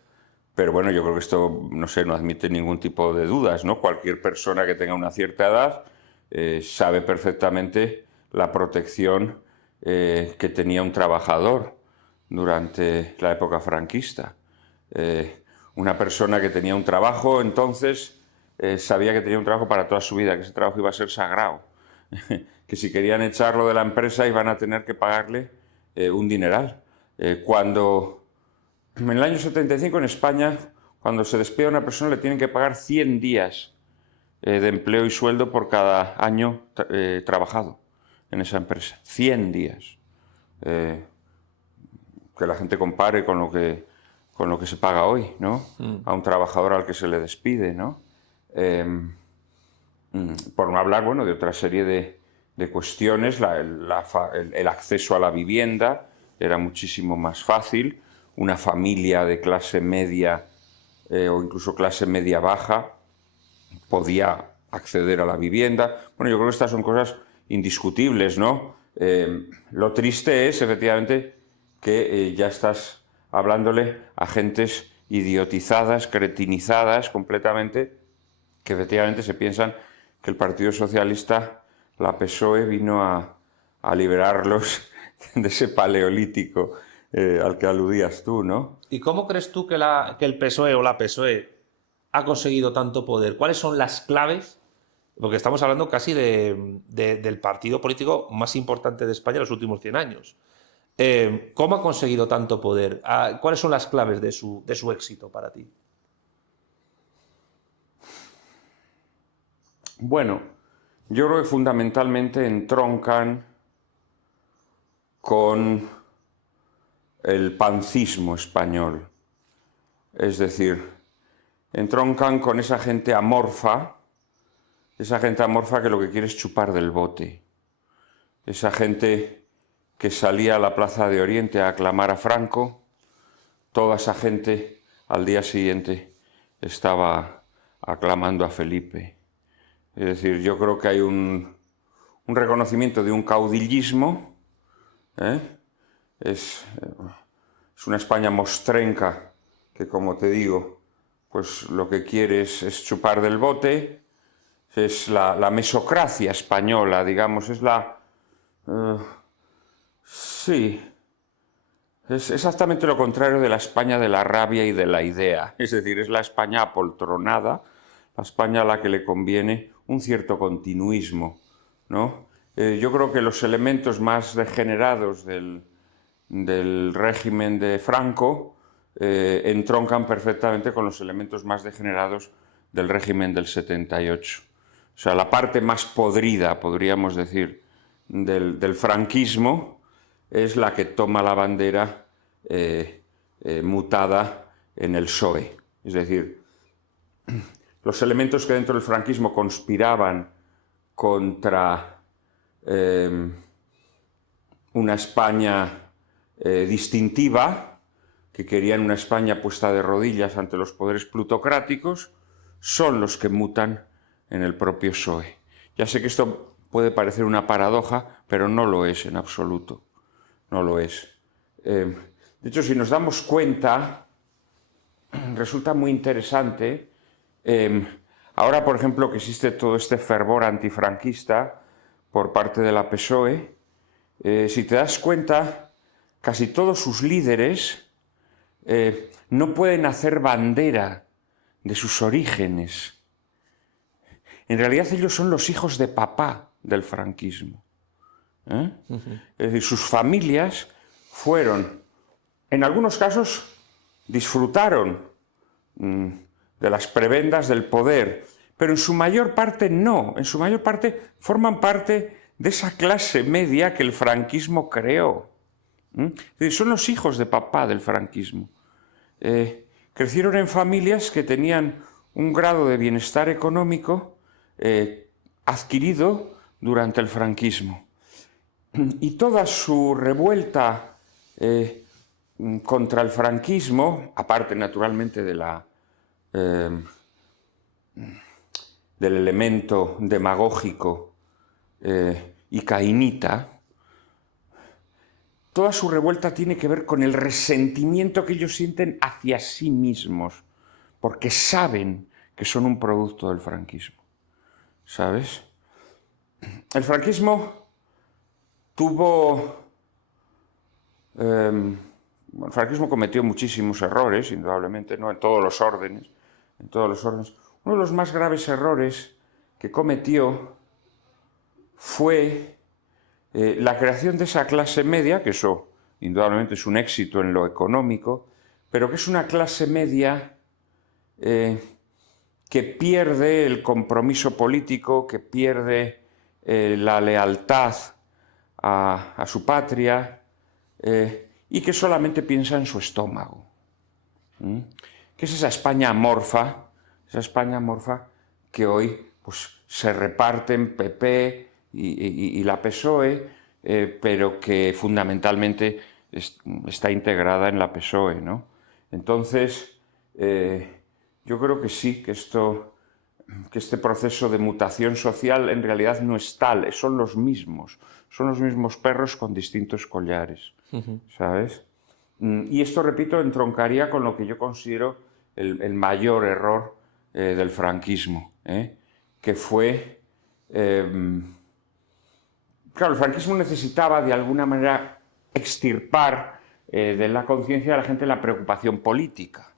bueno, yo creo que esto, no sé, no admite ningún tipo de dudas, ¿no? Cualquier persona que tenga una cierta edad sabe perfectamente la protección que tenía un trabajador durante la época franquista. Una persona que tenía un trabajo, entonces, sabía que tenía un trabajo para toda su vida, que ese trabajo iba a ser sagrado, que si querían echarlo de la empresa iban a tener que pagarle un dineral. Cuando en el año 75 en España, cuando se despide a una persona le tienen que pagar 100 días de empleo y sueldo por cada año trabajado en esa empresa. 100 días. Que la gente compare con lo que se paga hoy, ¿no? A un trabajador al que se le despide, ¿no? Por no hablar, bueno, de otra serie de cuestiones, el acceso a la vivienda era muchísimo más fácil, una familia de clase media o incluso clase media baja podía acceder a la vivienda. Bueno, yo creo que estas son cosas indiscutibles, ¿no? Lo triste es, efectivamente, que ya estás hablándole a gentes idiotizadas, cretinizadas completamente, que efectivamente se piensan que el Partido Socialista, la PSOE, vino a liberarlos de ese paleolítico al que aludías tú, ¿no? ¿Y cómo crees tú que el PSOE o la PSOE ha conseguido tanto poder? ¿Cuáles son las claves? Porque estamos hablando casi del partido político más importante de España en los últimos 100 años. ¿Cómo ha conseguido tanto poder? ¿Cuáles son las claves de su éxito para ti? Bueno, yo creo que fundamentalmente entroncan con el pancismo español. Es decir, entroncan con esa gente amorfa que lo que quiere es chupar del bote. Esa gente que salía a la Plaza de Oriente a aclamar a Franco, toda esa gente al día siguiente estaba aclamando a Felipe. Es decir, yo creo que hay un reconocimiento de un caudillismo, es una España mostrenca que, como te digo, pues lo que quiere es chupar del bote, es la mesocracia española, digamos, es la... sí, es exactamente lo contrario de la España de la rabia y de la idea, es decir, es la España apoltronada, la España a la que le conviene un cierto continuismo, ¿no? Yo creo que los elementos más degenerados del régimen de Franco entroncan perfectamente con los elementos más degenerados del régimen del 78. O sea, la parte más podrida, podríamos decir, del franquismo es la que toma la bandera mutada en el PSOE. Es decir, los elementos que dentro del franquismo conspiraban contra una España distintiva, que querían una España puesta de rodillas ante los poderes plutocráticos, son los que mutan en el propio PSOE. Ya sé que esto puede parecer una paradoja, pero no lo es en absoluto. No lo es. De hecho, si nos damos cuenta, resulta muy interesante. Ahora, por ejemplo, que existe todo este fervor antifranquista por parte de la PSOE, si te das cuenta, casi todos sus líderes no pueden hacer bandera de sus orígenes. En realidad ellos son los hijos de papá del franquismo. Es decir, sus familias fueron, en algunos casos, disfrutaron de las prebendas del poder, pero en su mayor parte no, en su mayor parte forman parte de esa clase media que el franquismo creó. Es decir, son los hijos de papá del franquismo. Crecieron en familias que tenían un grado de bienestar económico adquirido durante el franquismo. Y toda su revuelta contra el franquismo, aparte naturalmente de del elemento demagógico y cainita, toda su revuelta tiene que ver con el resentimiento que ellos sienten hacia sí mismos, porque saben que son un producto del franquismo. ¿Sabes? El franquismo el franquismo cometió muchísimos errores, indudablemente, ¿no? En todos los órdenes. Uno de los más graves errores que cometió fue la creación de esa clase media, que eso indudablemente es un éxito en lo económico, pero que es una clase media que pierde el compromiso político, que pierde la lealtad a su patria y que solamente piensa en su estómago. Que es esa España amorfa que hoy pues, se reparten PP y la PSOE, pero que fundamentalmente está integrada en la PSOE, ¿no? Entonces, yo creo que sí, que este proceso de mutación social en realidad no es tal, son los mismos perros con distintos collares, ¿sabes? Y esto, repito, entroncaría con lo que yo considero el mayor error del franquismo, que fue... Claro, el franquismo necesitaba de alguna manera extirpar de la conciencia de la gente la preocupación política.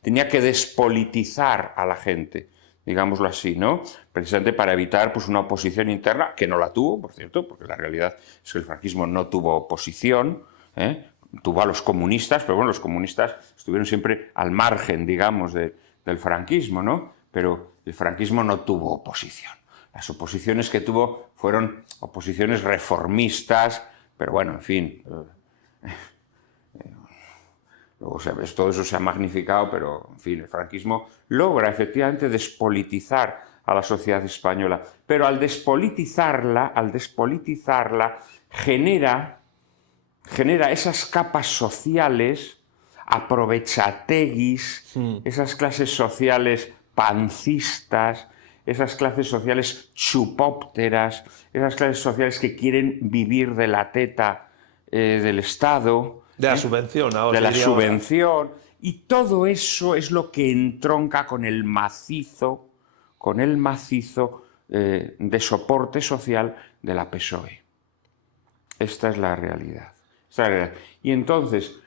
Tenía que despolitizar a la gente, digámoslo así, ¿no? Precisamente para evitar pues, una oposición interna, que no la tuvo, por cierto, porque la realidad es que el franquismo no tuvo oposición, tuvo a los comunistas, pero bueno, los comunistas estuvieron siempre al margen, digamos, del franquismo, ¿no? Pero el franquismo no tuvo oposición. Las oposiciones que tuvo fueron oposiciones reformistas, pero bueno, en fin. Luego todo eso se ha magnificado, pero en fin, el franquismo logra efectivamente despolitizar a la sociedad española. Pero al despolitizarla genera esas capas sociales, aprovechateguis, esas clases sociales pancistas, esas clases sociales chupópteras, esas clases sociales que quieren vivir de la teta del Estado. De la subvención, ahora. De la subvención. Y todo eso es lo que entronca con el macizo de soporte social de la PSOE. Esta es la realidad. Y entonces,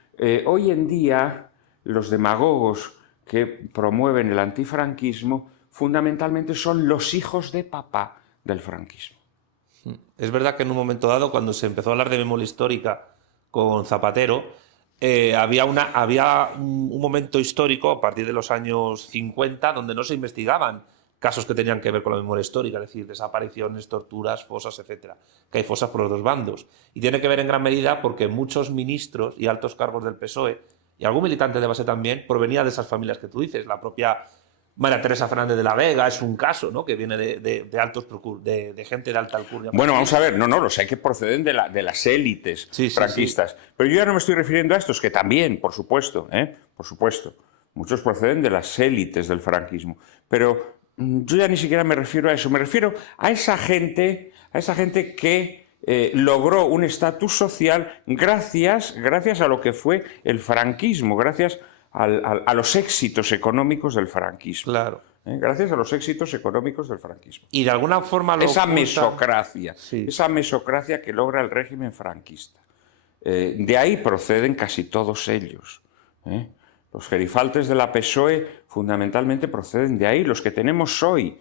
hoy en día, los demagogos que promueven el antifranquismo fundamentalmente son los hijos de papá del franquismo. Es verdad que en un momento dado, cuando se empezó a hablar de memoria histórica con Zapatero, había un momento histórico a partir de los años 50 donde no se investigaban casos que tenían que ver con la memoria histórica, es decir, desapariciones, torturas, fosas, etcétera. Que hay fosas por los dos bandos. Y tiene que ver en gran medida porque muchos ministros y altos cargos del PSOE, y algún militante de base también, provenía de esas familias que tú dices. La propia María Teresa Fernández de la Vega es un caso, ¿no? Que viene de gente de alta alcurnia. Bueno, vamos a ver, no, los hay que proceden de las élites franquistas. Sí. Pero yo ya no me estoy refiriendo a estos, que también, por supuesto, muchos proceden de las élites del franquismo. Pero yo ya ni siquiera me refiero a eso, me refiero a esa gente que logró un estatus social gracias a lo que fue el franquismo, gracias a los éxitos económicos del franquismo. Claro. Gracias a los éxitos económicos del franquismo. Y de alguna forma esa mesocracia que logra el régimen franquista. De ahí proceden casi todos ellos. Los gerifaltes de la PSOE fundamentalmente proceden de ahí. Los que tenemos hoy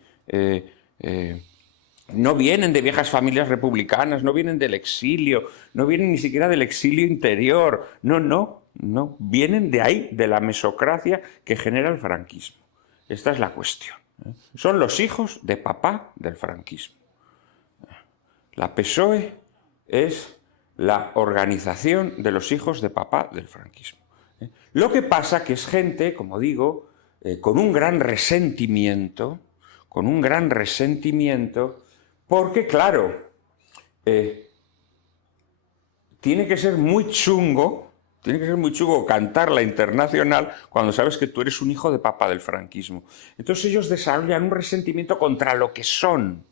no vienen de viejas familias republicanas, no vienen del exilio, no vienen ni siquiera del exilio interior. No, vienen de ahí, de la mesocracia que genera el franquismo. Esta es la cuestión. Son los hijos de papá del franquismo. La PSOE es la organización de los hijos de papá del franquismo. Lo que pasa que es gente, como digo, con un gran resentimiento, porque, claro, tiene que ser muy chungo cantar la Internacional cuando sabes que tú eres un hijo de papá del franquismo. Entonces ellos desarrollan un resentimiento contra lo que son.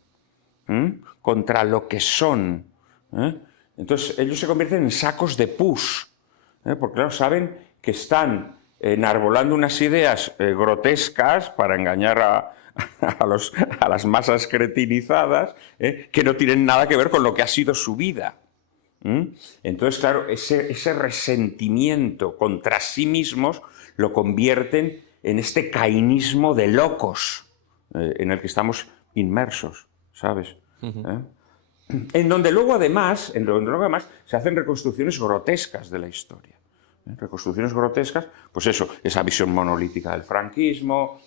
Entonces ellos se convierten en sacos de pus. Porque, claro, saben que están enarbolando unas ideas grotescas para engañar a las masas cretinizadas, que no tienen nada que ver con lo que ha sido su vida. Entonces, claro, ese resentimiento contra sí mismos lo convierten en este cainismo de locos en el que estamos inmersos, ¿sabes? En donde luego además se hacen reconstrucciones grotescas de la historia. Reconstrucciones grotescas, pues eso, esa visión monolítica del franquismo,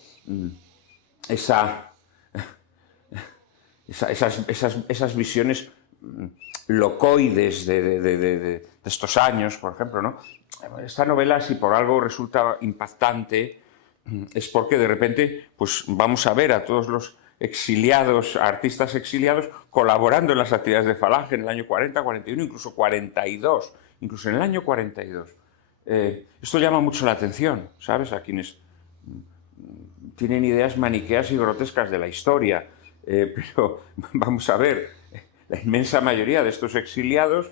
esas visiones locoides de estos años, por ejemplo, ¿no? Esta novela, si por algo resulta impactante, es porque de repente pues, vamos a ver a todos los exiliados, artistas exiliados, colaborando en las actividades de Falange en el año 40, 41, incluso 42, incluso en el año 42. Esto llama mucho la atención, ¿sabes? A quienes tienen ideas maniqueas y grotescas de la historia, pero vamos a ver, la inmensa mayoría de estos exiliados,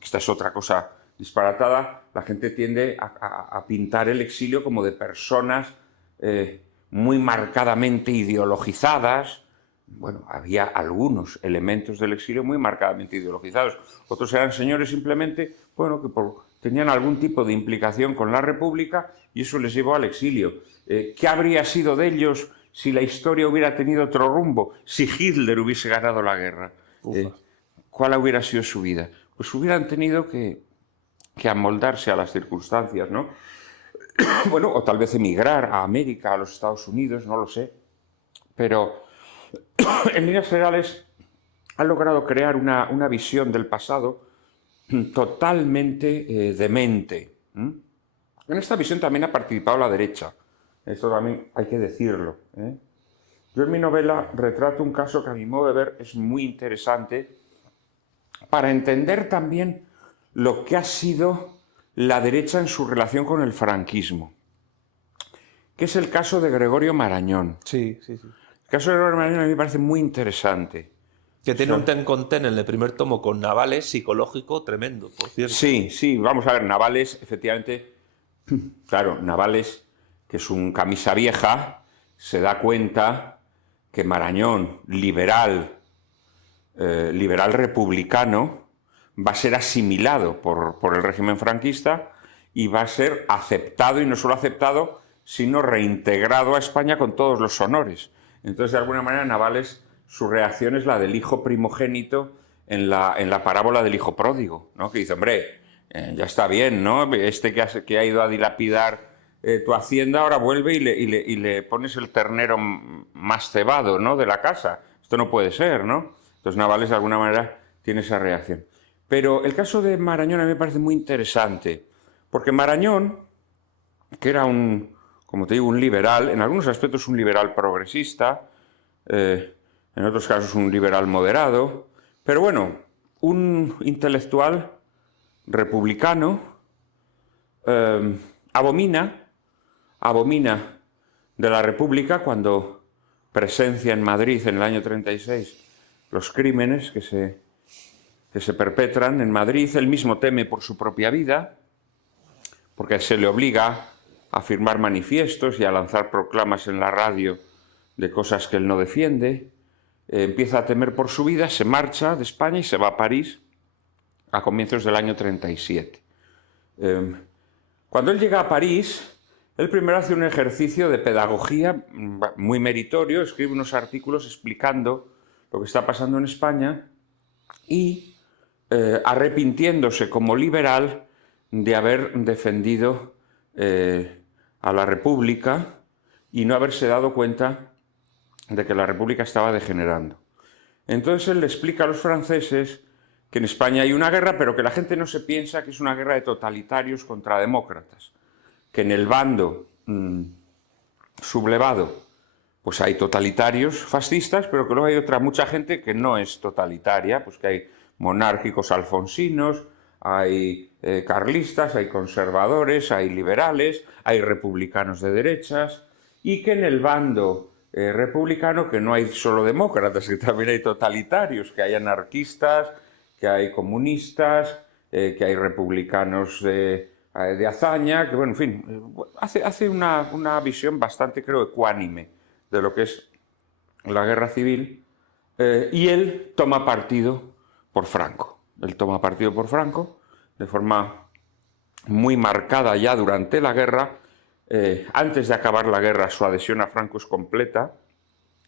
esta es otra cosa disparatada, la gente tiende a pintar el exilio como de personas muy marcadamente ideologizadas. Bueno, había algunos elementos del exilio muy marcadamente ideologizados. Otros eran señores simplemente, bueno, que tenían algún tipo de implicación con la República y eso les llevó al exilio. ¿Qué habría sido de ellos si la historia hubiera tenido otro rumbo? Si Hitler hubiese ganado la guerra. ¿Cuál hubiera sido su vida? Pues hubieran tenido que amoldarse a las circunstancias, ¿no? Bueno, o tal vez emigrar a América, a los Estados Unidos, no lo sé. Pero en líneas generales han logrado crear una visión del pasado totalmente demente. En esta visión también ha participado la derecha. Esto también hay que decirlo. Yo en mi novela retrato un caso que a mi modo de ver es muy interesante para entender también lo que ha sido la derecha en su relación con el franquismo, que es el caso de Gregorio Marañón. Sí. El caso de Gregorio Marañón a mí me parece muy interesante. Que tiene un ten con ten en el primer tomo con Navales psicológico tremendo, por cierto. Sí, vamos a ver, Navales, efectivamente, claro, Navales, que es un camisa vieja, se da cuenta que Marañón, liberal republicano, va a ser asimilado por el régimen franquista y va a ser aceptado, y no solo aceptado, sino reintegrado a España con todos los honores. Entonces, de alguna manera, Navales, su reacción es la del hijo primogénito en la parábola del hijo pródigo, ¿no? Que dice, hombre, ya está bien, ¿no? Este que ha ido a dilapidar tu hacienda ahora vuelve y le pones el ternero más cebado, ¿no?, de la casa. Esto no puede ser, ¿no? Entonces Navales de alguna manera tiene esa reacción. Pero el caso de Marañón a mí me parece muy interesante, porque Marañón, que era como te digo, un liberal, en algunos aspectos un liberal progresista, en otros casos un liberal moderado, pero bueno, un intelectual republicano, abomina de la República cuando presencia en Madrid en el año 36 los crímenes que se perpetran en Madrid. Él mismo teme por su propia vida, porque se le obliga a firmar manifiestos y a lanzar proclamas en la radio de cosas que él no defiende. Empieza a temer por su vida, se marcha de España y se va a París a comienzos del año 37. Cuando él llega a París, él primero hace un ejercicio de pedagogía muy meritorio, escribe unos artículos explicando lo que está pasando en España y arrepintiéndose como liberal de haber defendido a la República y no haberse dado cuenta de que la República estaba degenerando. Entonces él le explica a los franceses que en España hay una guerra, pero que la gente no se piensa que es una guerra de totalitarios contra demócratas, que en el bando sublevado pues hay totalitarios fascistas, pero que luego hay mucha gente que no es totalitaria, pues que hay monárquicos alfonsinos, hay carlistas, hay conservadores, hay liberales, hay republicanos de derechas, y que en el bando republicano que no hay solo demócratas, que también hay totalitarios, que hay anarquistas, que hay comunistas, que hay republicanos de hazaña, que bueno, en fin, hace una visión bastante, creo, ecuánime de lo que es la guerra civil, y él toma partido por Franco. Él toma partido por Franco de forma muy marcada ya durante la guerra. Antes de acabar la guerra su adhesión a Franco es completa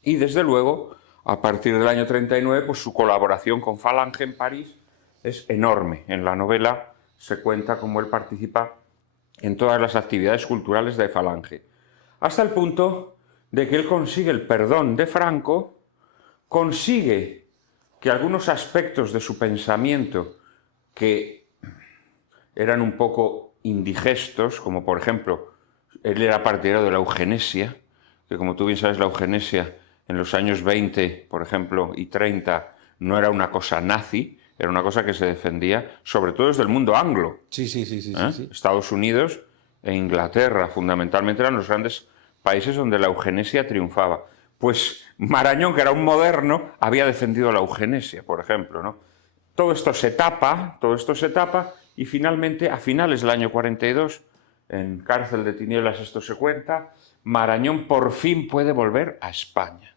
y desde luego a partir del año 39 pues su colaboración con Falange en París es enorme. En la novela se cuenta cómo él participa en todas las actividades culturales de Falange, hasta el punto de que él consigue el perdón de Franco, consigue que algunos aspectos de su pensamiento que eran un poco indigestos, como por ejemplo, él era partidario de la eugenesia, que como tú bien sabes, la eugenesia en los años 20, por ejemplo, y 30, no era una cosa nazi, era una cosa que se defendía sobre todo desde el mundo anglo. Sí. Estados Unidos e Inglaterra, fundamentalmente, eran los grandes países donde la eugenesia triunfaba. Pues Marañón, que era un moderno, había defendido la eugenesia, por ejemplo, ¿no? Todo esto se tapa, y finalmente, a finales del año 42, en Cárcel de Tinieblas esto se cuenta, Marañón por fin puede volver a España.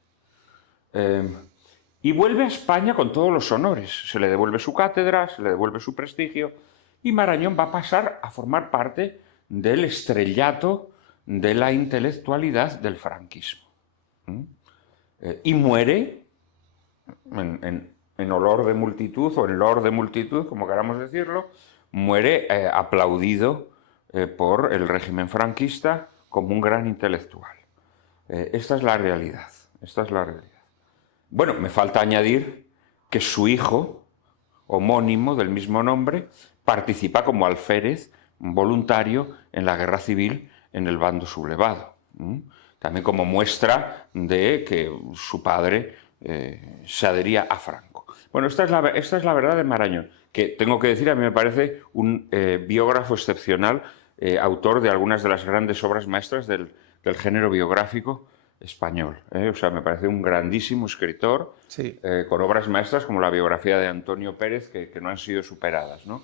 Y vuelve a España con todos los honores. Se le devuelve su cátedra, se le devuelve su prestigio, y Marañón va a pasar a formar parte del estrellato de la intelectualidad del franquismo. Y muere en olor de multitud, o en olor de multitud, como queramos decirlo, muere aplaudido por el régimen franquista como un gran intelectual. Esta es la realidad, Bueno, me falta añadir que su hijo, homónimo del mismo nombre, participa como alférez voluntario en la guerra civil en el bando sublevado. También como muestra de que su padre se adhería a Franco. Bueno, esta es la verdad de Marañón, que tengo que decir, a mí me parece un biógrafo excepcional, autor de algunas de las grandes obras maestras del género biográfico español. O sea, me parece un grandísimo escritor, Sí. Con obras maestras como la biografía de Antonio Pérez, que no han sido superadas, ¿no?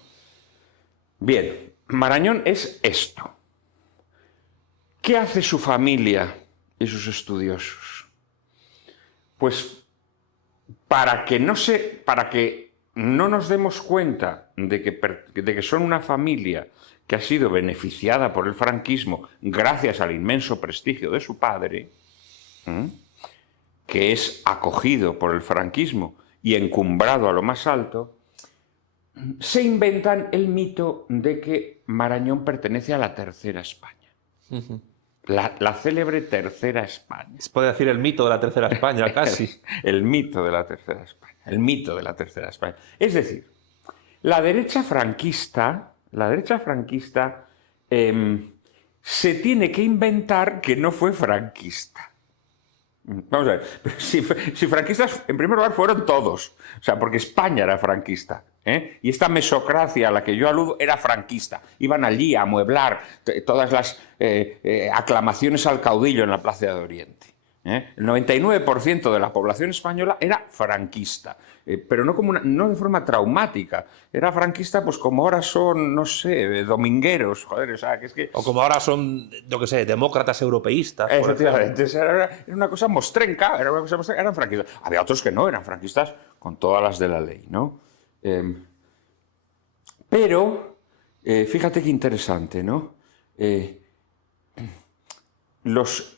Bien, Marañón es esto. ¿Qué hace su familia y sus estudiosos? Pues para que no nos demos cuenta de que son una familia que ha sido beneficiada por el franquismo gracias al inmenso prestigio de su padre, que es acogido por el franquismo y encumbrado a lo más alto, se inventan el mito de que Marañón pertenece a la Tercera España. La célebre Tercera España. Se puede decir el mito de la Tercera España, casi. El mito de la Tercera España. El mito de la Tercera España. Es decir, la derecha franquista se tiene que inventar que no fue franquista. Vamos a ver, si franquistas, en primer lugar, fueron todos. O sea, porque España era franquista. Y esta mesocracia a la que yo aludo era franquista. Iban allí a amueblar todas las aclamaciones al caudillo en la Plaza de Oriente. El 99% de la población española era franquista, pero no de forma traumática. Era franquista, pues como ahora son, no sé, domingueros, joder, o sea, que es que... O como ahora son, yo qué sé, demócratas europeístas. Efectivamente, era una cosa mostrenca, eran franquistas. Había otros que no, eran franquistas con todas las de la ley, ¿no? Pero, fíjate qué interesante, ¿no? Los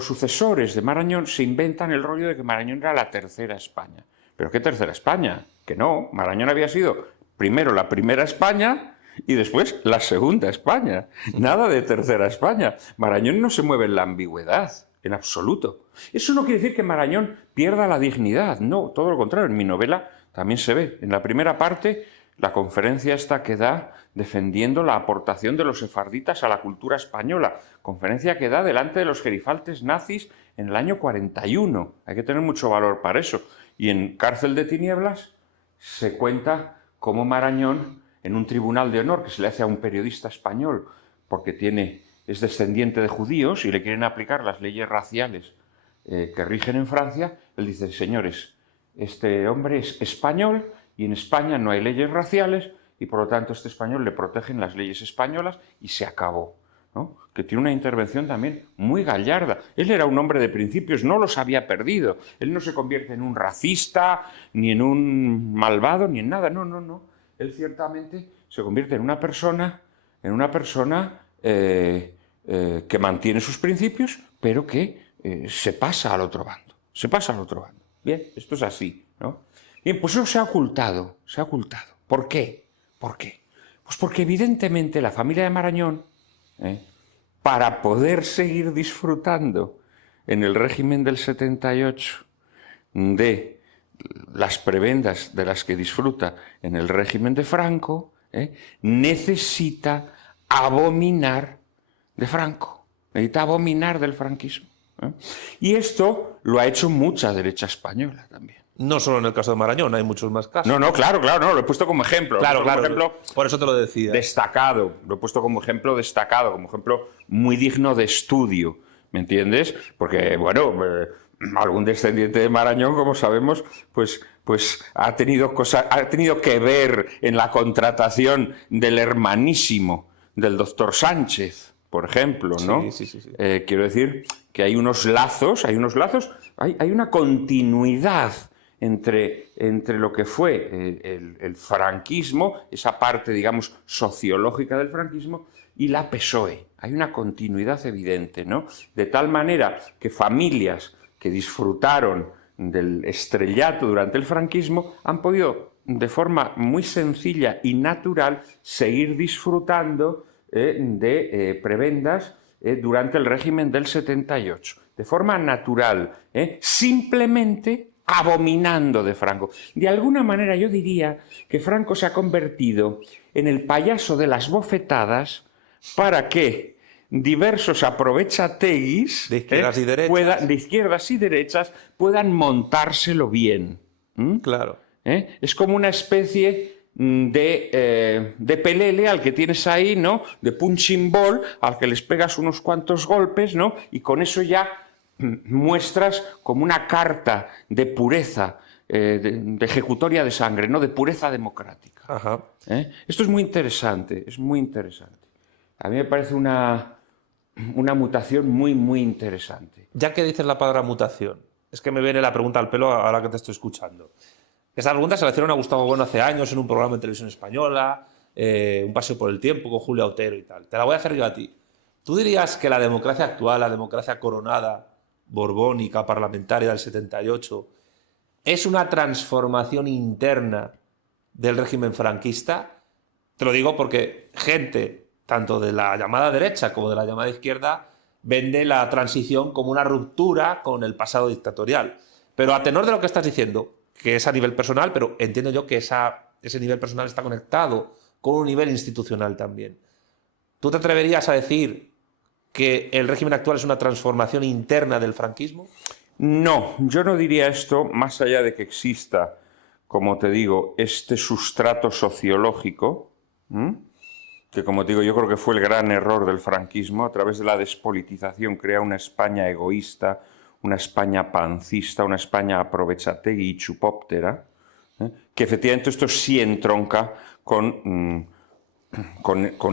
sucesores de Marañón se inventan el rollo de que Marañón era la Tercera España. ¿Pero qué Tercera España? Que no, Marañón había sido primero la Primera España y después la Segunda España. Nada de Tercera España. Marañón no se mueve en la ambigüedad, en absoluto. Eso no quiere decir que Marañón pierda la dignidad, no, todo lo contrario. En mi novela también se ve. En la primera parte, la conferencia esta que da defendiendo la aportación de los sefarditas a la cultura española. Conferencia que da delante de los gerifaltes nazis en el año 41. Hay que tener mucho valor para eso. Y en Cárcel de Tinieblas se cuenta cómo Marañón, en un tribunal de honor que se le hace a un periodista español porque es descendiente de judíos y le quieren aplicar las leyes raciales que rigen en Francia, él dice, señores, este hombre es español y en España no hay leyes raciales y por lo tanto este español le protegen las leyes españolas y se acabó, ¿no? Que tiene una intervención también muy gallarda. Él era un hombre de principios, no los había perdido. Él no se convierte en un racista, ni en un malvado, ni en nada. No. Él ciertamente se convierte en una persona que mantiene sus principios, pero que se pasa al otro bando. Bien, esto es así, ¿no? Bien, pues eso se ha ocultado. ¿Por qué? Pues porque evidentemente la familia de Marañón, para poder seguir disfrutando en el régimen del 78 de las prebendas de las que disfruta en el régimen de Franco, necesita abominar de Franco, necesita abominar del franquismo. Y esto lo ha hecho mucha derecha española también. No solo en el caso de Marañón, hay muchos más casos. Claro, lo he puesto como ejemplo. Claro, por eso te lo decía. Destacado, lo he puesto como ejemplo destacado, como ejemplo muy digno de estudio, ¿me entiendes? Porque, bueno, algún descendiente de Marañón, como sabemos, pues ha tenido que ver en la contratación del hermanísimo del doctor Sánchez, por ejemplo, ¿no? Sí. Quiero decir que hay unos lazos, hay una continuidad entre lo que fue el franquismo, esa parte, digamos, sociológica del franquismo, y la PSOE. Hay una continuidad evidente, ¿no? De tal manera que familias que disfrutaron del estrellato durante el franquismo han podido, de forma muy sencilla y natural, seguir disfrutando de prebendas durante el régimen del 78. De forma natural, simplemente abominando de Franco. De alguna manera yo diría que Franco se ha convertido en el payaso de las bofetadas para que diversos aprovechateguis de izquierdas y derechas puedan montárselo bien. Claro. Es como una especie de pelele al que tienes ahí, ¿no? De punching ball, al que les pegas unos cuantos golpes, ¿no? Y con eso ya muestras como una carta de pureza, de ejecutoria de sangre, ¿no? De pureza democrática. Ajá. Esto es muy interesante, A mí me parece una mutación muy, muy interesante. Ya que dices la palabra mutación, es que me viene la pregunta al pelo ahora que te estoy escuchando. Esta pregunta se la hicieron a Gustavo Bueno hace años en un programa de televisión española, Un paseo por el tiempo con Julia Otero y tal. Te la voy a hacer yo a ti. ¿Tú dirías que la democracia actual, la democracia coronada, borbónica, parlamentaria del 78, es una transformación interna del régimen franquista? Te lo digo porque gente, tanto de la llamada derecha como de la llamada izquierda, vende la transición como una ruptura con el pasado dictatorial. Pero a tenor de lo que estás diciendo, que es a nivel personal, pero entiendo yo que ese nivel personal está conectado con un nivel institucional también. ¿Tú te atreverías a decir que el régimen actual es una transformación interna del franquismo? No, yo no diría esto, más allá de que exista, como te digo, este sustrato sociológico, que como te digo, yo creo que fue el gran error del franquismo. A través de la despolitización crea una España egoísta, una España pancista, una España aprovechategui y chupóptera, que efectivamente esto sí entronca con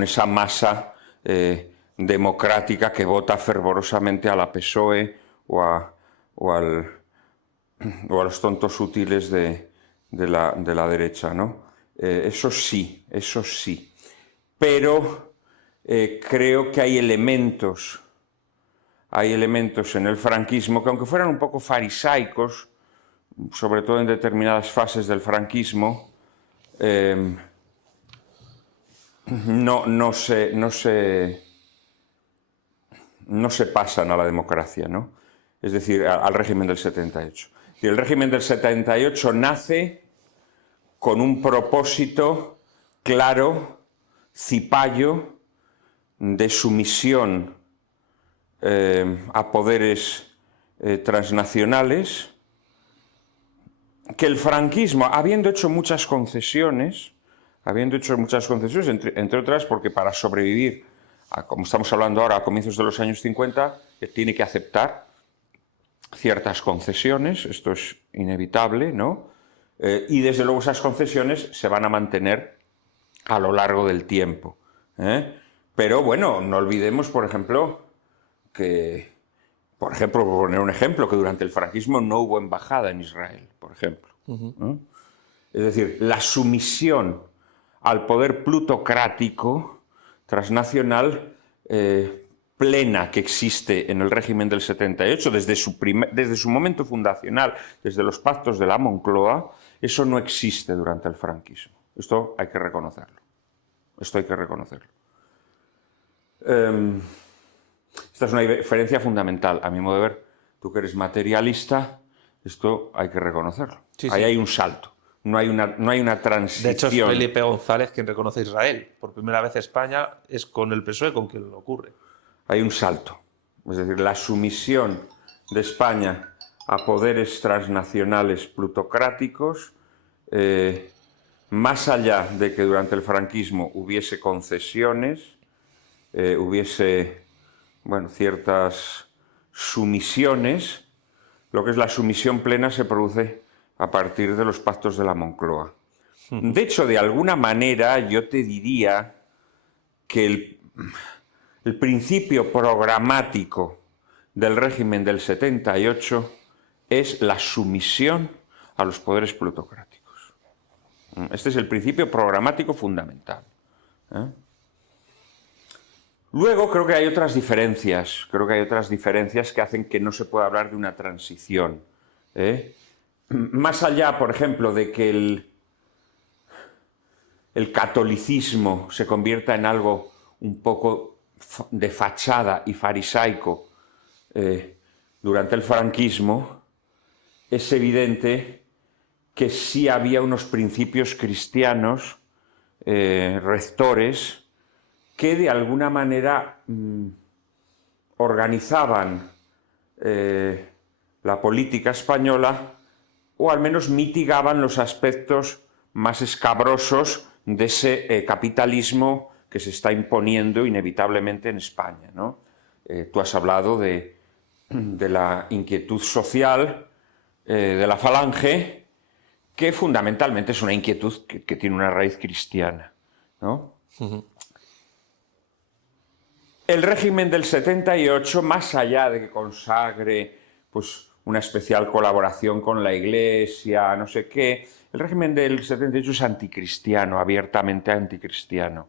esa masa democrática que vota fervorosamente a la PSOE o a los tontos útiles de la derecha, ¿no? Eso sí, eso sí. Pero creo que hay elementos en el franquismo que, aunque fueran un poco farisaicos, sobre todo en determinadas fases del franquismo, no se pasan a la democracia, ¿no? Es decir, al régimen del 78. Y el régimen del 78 nace con un propósito claro, cipayo, de sumisión a poderes transnacionales, que el franquismo, habiendo hecho muchas concesiones, entre otras porque para sobrevivir, como estamos hablando ahora, a comienzos de los años 50, tiene que aceptar ciertas concesiones, esto es inevitable, ¿no? Y desde luego esas concesiones se van a mantener a lo largo del tiempo. Pero bueno, no olvidemos, por ejemplo, por poner un ejemplo, que durante el franquismo no hubo embajada en Israel, por ejemplo. Es decir, la sumisión al poder plutocrático transnacional plena que existe en el régimen del 78, desde su momento fundacional, desde los pactos de la Moncloa, eso no existe durante el franquismo. Esto hay que reconocerlo. Esta es una diferencia fundamental, a mi modo de ver. Tú que eres materialista, esto hay que reconocerlo. Sí, Ahí sí. hay un salto. No hay una transición. De hecho, es Felipe González quien reconoce a Israel. Por primera vez España es con el PSOE con quien lo ocurre. Hay un salto. Es decir, la sumisión de España a poderes transnacionales plutocráticos, más allá de que durante el franquismo hubiese concesiones, hubiese ciertas sumisiones, lo que es la sumisión plena se produce a partir de los pactos de la Moncloa. De hecho, de alguna manera, yo te diría que el principio programático del régimen del 78 es la sumisión a los poderes plutocráticos. Este es el principio programático fundamental. Luego creo que hay otras diferencias. Que hacen que no se pueda hablar de una transición. Más allá, por ejemplo, de que el catolicismo se convierta en algo un poco de fachada y farisaico durante el franquismo, es evidente que sí había unos principios cristianos rectores que de alguna manera organizaban la política española, o al menos mitigaban los aspectos más escabrosos de ese capitalismo que se está imponiendo inevitablemente en España, ¿no? Tú has hablado de la inquietud social de la Falange, que fundamentalmente es una inquietud que tiene una raíz cristiana, ¿no? El régimen del 78, más allá de que consagre una especial colaboración con la Iglesia, no sé qué, el régimen del 78 es anticristiano, abiertamente anticristiano.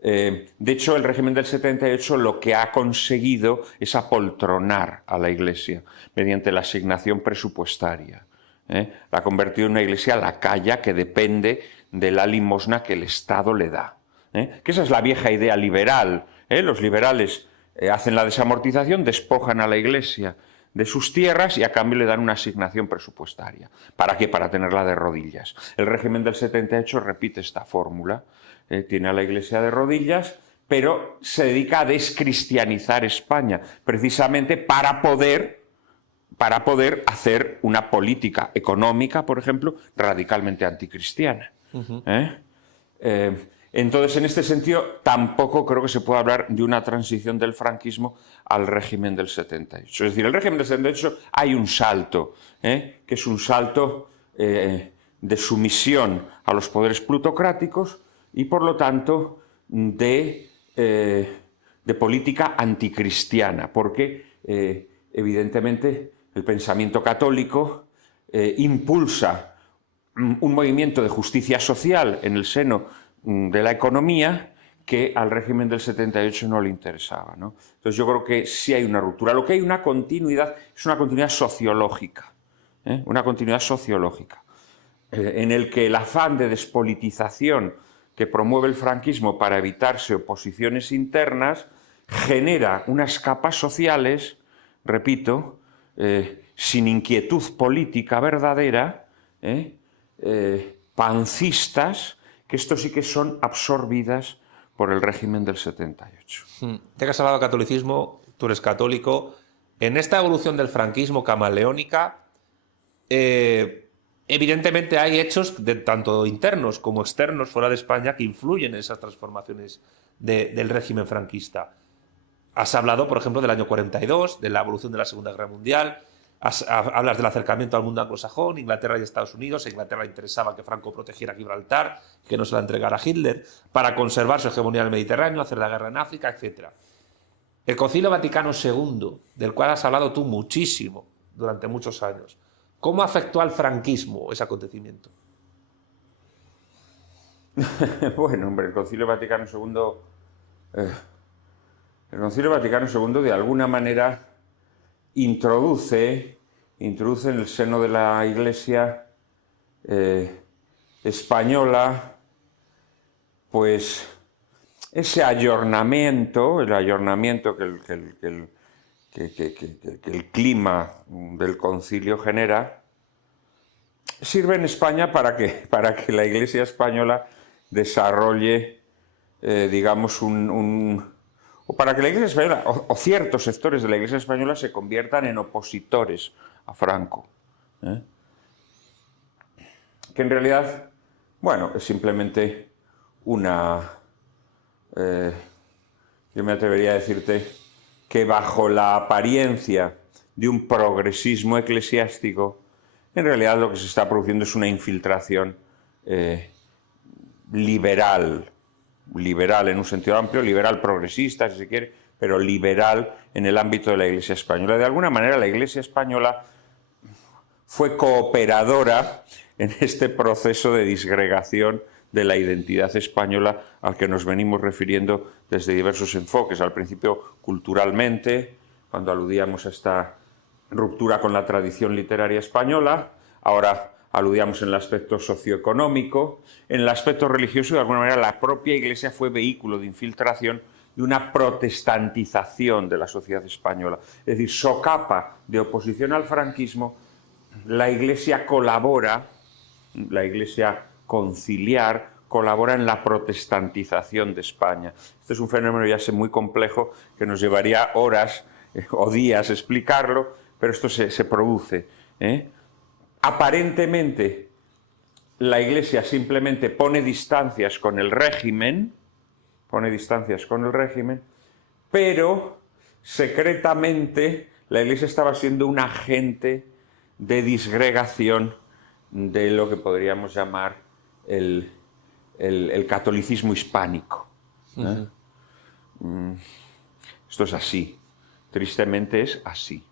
De hecho, el régimen del 78 lo que ha conseguido es apoltronar a la Iglesia mediante la asignación presupuestaria. La ha convertido en una iglesia lacaya que depende de la limosna que el Estado le da. Que esa es la vieja idea liberal. Los liberales hacen la desamortización, despojan a la Iglesia de sus tierras y a cambio le dan una asignación presupuestaria. ¿Para qué? Para tenerla de rodillas. El régimen del 78 repite esta fórmula. Tiene a la Iglesia de rodillas, pero se dedica a descristianizar España, precisamente para poder hacer una política económica, por ejemplo, radicalmente anticristiana. Entonces, en este sentido, tampoco creo que se pueda hablar de una transición del franquismo al régimen del 78. Es decir, el régimen del 78 hay un salto, que es un salto de sumisión a los poderes plutocráticos y, por lo tanto, de política anticristiana, porque, evidentemente, el pensamiento católico impulsa un movimiento de justicia social en el seno de la economía que al régimen del 78 no le interesaba, ¿no? Entonces yo creo que sí hay una ruptura. Lo que hay una continuidad es una continuidad sociológica, una continuidad sociológica, en el que el afán de despolitización que promueve el franquismo para evitarse oposiciones internas genera unas capas sociales, repito, sin inquietud política verdadera, pancistas, que esto sí que son absorbidas por el régimen del 78. Ya que has hablado de catolicismo, tú eres católico. En esta evolución del franquismo camaleónica, evidentemente hay hechos tanto internos como externos fuera de España que influyen en esas transformaciones del régimen franquista. Has hablado, por ejemplo, del año 42, de la evolución de la Segunda Guerra Mundial. Hablas del acercamiento al mundo anglosajón, Inglaterra y Estados Unidos. A Inglaterra le interesaba que Franco protegiera Gibraltar, que no se la entregara a Hitler, para conservar su hegemonía en el Mediterráneo, hacer la guerra en África, etc. El Concilio Vaticano II, del cual has hablado tú muchísimo durante muchos años, ¿cómo afectó al franquismo ese acontecimiento? Bueno, hombre, el Concilio Vaticano II... El Concilio Vaticano II, de alguna manera, introduce en el seno de la Iglesia española, pues, ese ayornamiento, el ayornamiento que el clima del concilio genera, sirve en España para que la Iglesia española desarrolle, digamos, o para que la Iglesia española, o ciertos sectores de la Iglesia española, se conviertan en opositores a Franco. Que en realidad, bueno, es simplemente una... yo me atrevería a decirte que bajo la apariencia de un progresismo eclesiástico, en realidad lo que se está produciendo es una infiltración liberal en un sentido amplio, liberal progresista, si se quiere, pero liberal en el ámbito de la Iglesia española. De alguna manera, la Iglesia española fue cooperadora en este proceso de disgregación de la identidad española al que nos venimos refiriendo desde diversos enfoques. Al principio, culturalmente, cuando aludíamos a esta ruptura con la tradición literaria española, ahora aludíamos en el aspecto socioeconómico, en el aspecto religioso. De alguna manera, la propia Iglesia fue vehículo de infiltración de una protestantización de la sociedad española. Es decir, socapa de oposición al franquismo, la Iglesia colabora, la Iglesia conciliar, colabora en la protestantización de España. Este es un fenómeno ya sé muy complejo que nos llevaría horas o días explicarlo, pero esto se produce. Aparentemente, la Iglesia simplemente pone distancias con el régimen, pero secretamente la Iglesia estaba siendo un agente de disgregación de lo que podríamos llamar el catolicismo hispánico. Esto es así. Tristemente es así.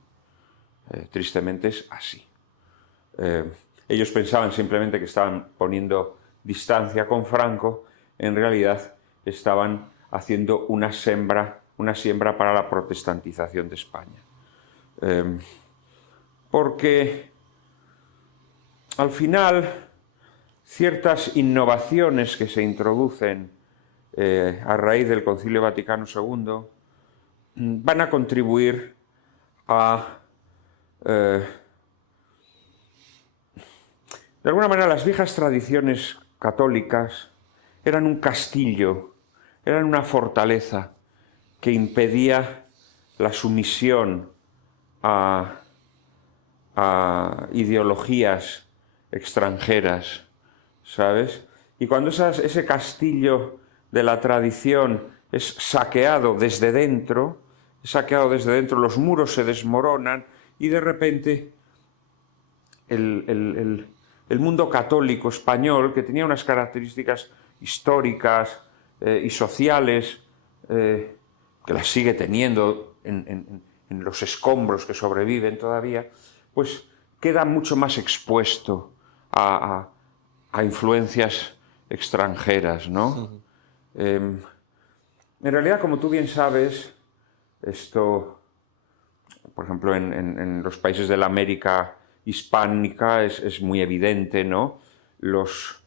Ellos pensaban simplemente que estaban poniendo distancia con Franco, en realidad estaban haciendo una siembra para la protestantización de España. Porque al final ciertas innovaciones que se introducen a raíz del Concilio Vaticano II van a contribuir a... de alguna manera, las viejas tradiciones católicas eran un castillo, eran una fortaleza que impedía la sumisión a ideologías extranjeras, ¿sabes? Y cuando ese castillo de la tradición es saqueado desde dentro, los muros se desmoronan y de repente el mundo católico español, que tenía unas características históricas y sociales, que las sigue teniendo en los escombros que sobreviven todavía, pues queda mucho más expuesto a influencias extranjeras, ¿no? En realidad, como tú bien sabes, esto, por ejemplo, en los países de la América hispánica es muy evidente, ¿no? Los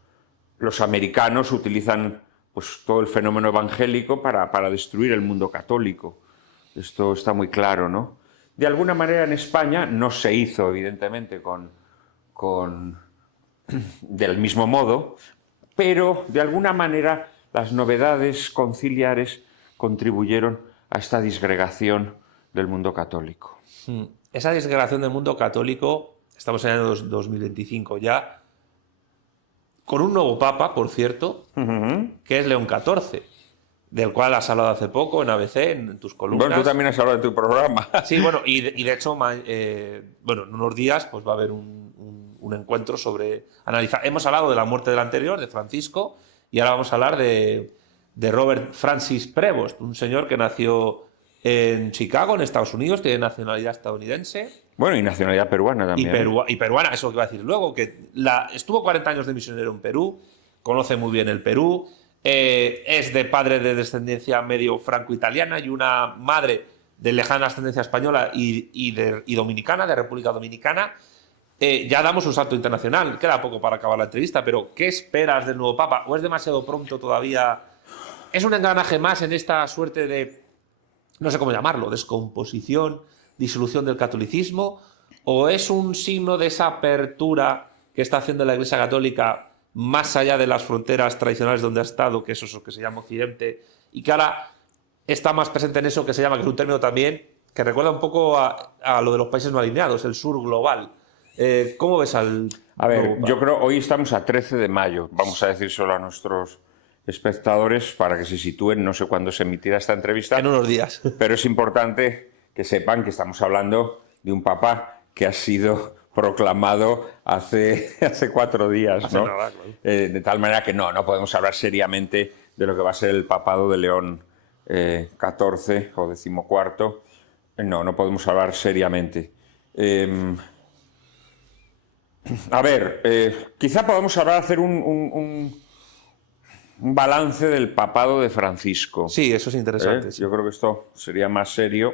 americanos utilizan pues, todo el fenómeno evangélico para destruir el mundo católico. Esto está muy claro, ¿no? De alguna manera en España no se hizo, evidentemente, del mismo modo, pero de alguna manera las novedades conciliares contribuyeron a esta disgregación del mundo católico. Esa disgregación del mundo católico, estamos en el año 2025 ya, con un nuevo papa, por cierto, que es León XIV, del cual has hablado hace poco en ABC, en tus columnas. Bueno, tú también has hablado de tu programa. Sí, bueno, y de hecho, bueno, en unos días pues va a haber un encuentro sobre analizar. Hemos hablado de la muerte del anterior, de Francisco, y ahora vamos a hablar de Robert Francis Prevost, un señor que nació en Chicago, en Estados Unidos, tiene nacionalidad estadounidense. Bueno, y nacionalidad peruana también. Y peruana, eso que iba a decir luego, que estuvo 40 años de misionero en Perú, conoce muy bien el Perú, es de padre de descendencia medio franco-italiana y una madre de lejana ascendencia española y dominicana, de República Dominicana. Ya damos un salto internacional, queda poco para acabar la entrevista, pero ¿qué esperas del nuevo Papa? ¿O es demasiado pronto todavía? ¿Es un engranaje más en esta suerte de, no sé cómo llamarlo, descomposición, disolución del catolicismo? ¿O es un signo de esa apertura que está haciendo la Iglesia Católica más allá de las fronteras tradicionales donde ha estado, que eso es lo que se llama Occidente, y que ahora está más presente en eso que se llama, que es un término también que recuerda un poco a lo de los países no alineados, el sur global? ¿Cómo ves al...? A ver, yo creo hoy estamos a 13 de mayo, vamos a decir solo a nuestros espectadores para que se sitúen, no sé cuándo se emitirá esta entrevista. En unos días. Pero es importante que sepan que estamos hablando de un papa que ha sido proclamado hace 4 días, Hace ¿no? nada, claro. De tal manera que no podemos hablar seriamente de lo que va a ser el papado de León XIV o XIV. No podemos hablar seriamente. A ver, quizá podamos hacer un balance del papado de Francisco. Sí, eso es interesante. Sí. Yo creo que esto sería más serio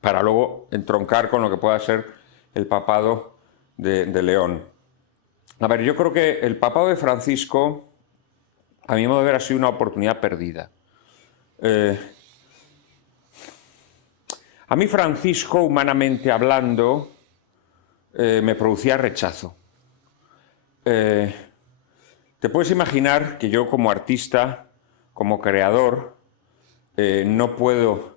para luego entroncar con lo que pueda ser el papado de León. A ver, yo creo que el papado de Francisco, a mi modo de ver, ha sido una oportunidad perdida. A mí Francisco, humanamente hablando, me producía rechazo. Te puedes imaginar que yo como artista, como creador, no puedo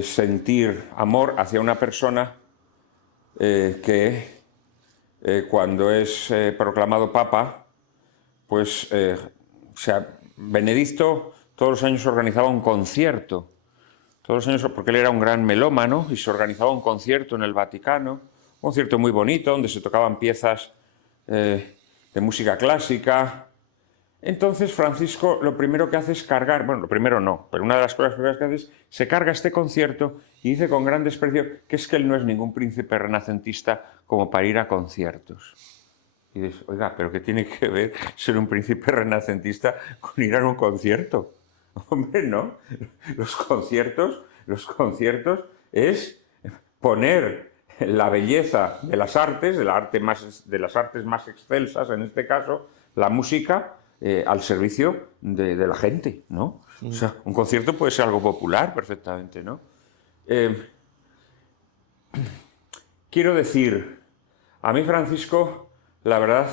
sentir amor hacia una persona que cuando es proclamado papa, pues Benedicto todos los años organizaba un concierto, todos los años, porque él era un gran melómano y se organizaba un concierto en el Vaticano, un concierto muy bonito donde se tocaban piezas de música clásica. Entonces Francisco lo primero que hace es cargar, bueno, lo primero no, pero una de las cosas primeras que hace es se carga este concierto y dice con gran desprecio que es que él no es ningún príncipe renacentista como para ir a conciertos. Y dices, oiga, ¿pero qué tiene que ver ser un príncipe renacentista con ir a un concierto? Hombre, no. Los conciertos es poner la belleza de las artes, de las artes más excelsas, en este caso, la música, al servicio de la gente, ¿no? O sea, un concierto puede ser algo popular perfectamente, ¿no? Quiero decir, a mí Francisco, la verdad,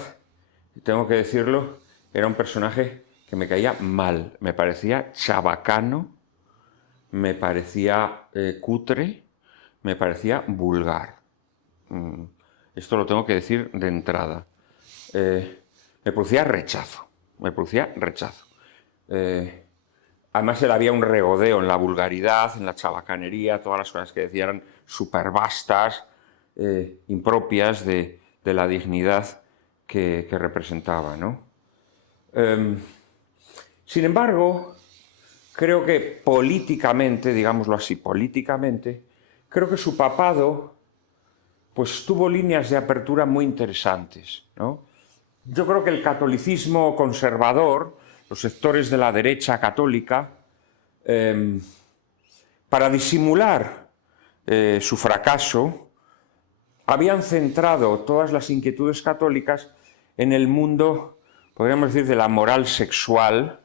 tengo que decirlo, era un personaje que me caía mal, me parecía chabacano, me parecía cutre, me parecía vulgar. Esto lo tengo que decir de entrada. Me producía rechazo, me producía rechazo. Además, él había un regodeo en la vulgaridad, en la chabacanería, todas las cosas que decían eran súper vastas, impropias de la dignidad que representaba, ¿no? Sin embargo, creo que políticamente, digámoslo así, políticamente, creo que su papado pues tuvo líneas de apertura muy interesantes, ¿no? Yo creo que el catolicismo conservador, los sectores de la derecha católica, para disimular su fracaso, habían centrado todas las inquietudes católicas en el mundo, podríamos decir, de la moral sexual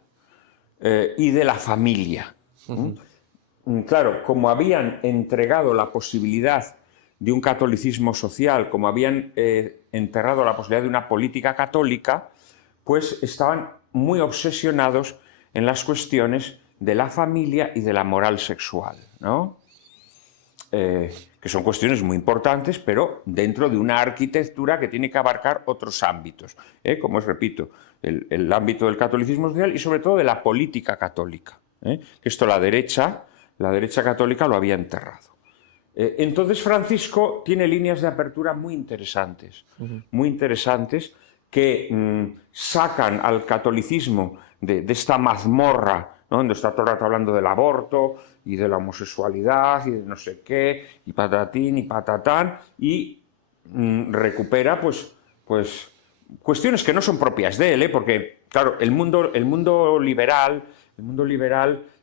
y de la familia. Claro, como habían entregado la posibilidad de un catolicismo social, como habían enterrado la posibilidad de una política católica, pues estaban muy obsesionados en las cuestiones de la familia y de la moral sexual, ¿no? Que son cuestiones muy importantes, pero dentro de una arquitectura que tiene que abarcar otros ámbitos, como es, repito, el ámbito del catolicismo social y sobre todo de la política católica. Que esto la derecha católica lo había enterrado. Entonces Francisco tiene líneas de apertura muy interesantes que sacan al catolicismo de esta mazmorra, ¿no? Donde está todo el rato hablando del aborto y de la homosexualidad y de no sé qué, y patatín y patatán, y recupera pues cuestiones que no son propias de él, porque claro, el mundo liberal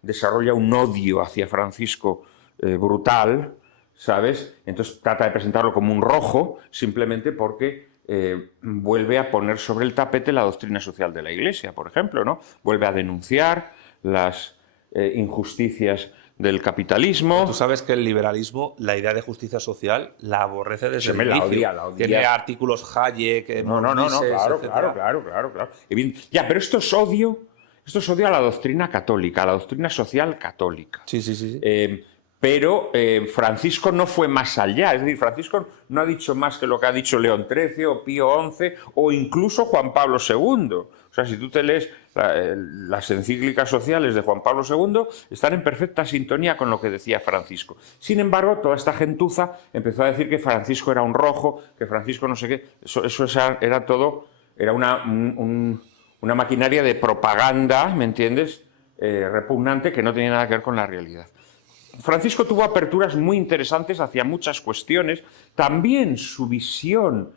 desarrolla un odio hacia Francisco brutal, ¿sabes? Entonces trata de presentarlo como un rojo, simplemente porque vuelve a poner sobre el tapete la doctrina social de la Iglesia, por ejemplo, ¿no? Vuelve a denunciar las injusticias del capitalismo. Tú sabes que el liberalismo, la idea de justicia social, la aborrece desde el la inicio. odia. Tiene artículos Hayek, No, claro. Ya, pero esto es odio a la doctrina católica, a la doctrina social católica. Sí. Pero Francisco no fue más allá, es decir, Francisco no ha dicho más que lo que ha dicho León XIII o Pío XI o incluso Juan Pablo II. O sea, si tú te lees las encíclicas sociales de Juan Pablo II, están en perfecta sintonía con lo que decía Francisco. Sin embargo, toda esta gentuza empezó a decir que Francisco era un rojo, que Francisco no sé qué. Eso era todo, era una maquinaria de propaganda, ¿me entiendes?, repugnante, que no tenía nada que ver con la realidad. Francisco tuvo aperturas muy interesantes hacia muchas cuestiones, también su visión,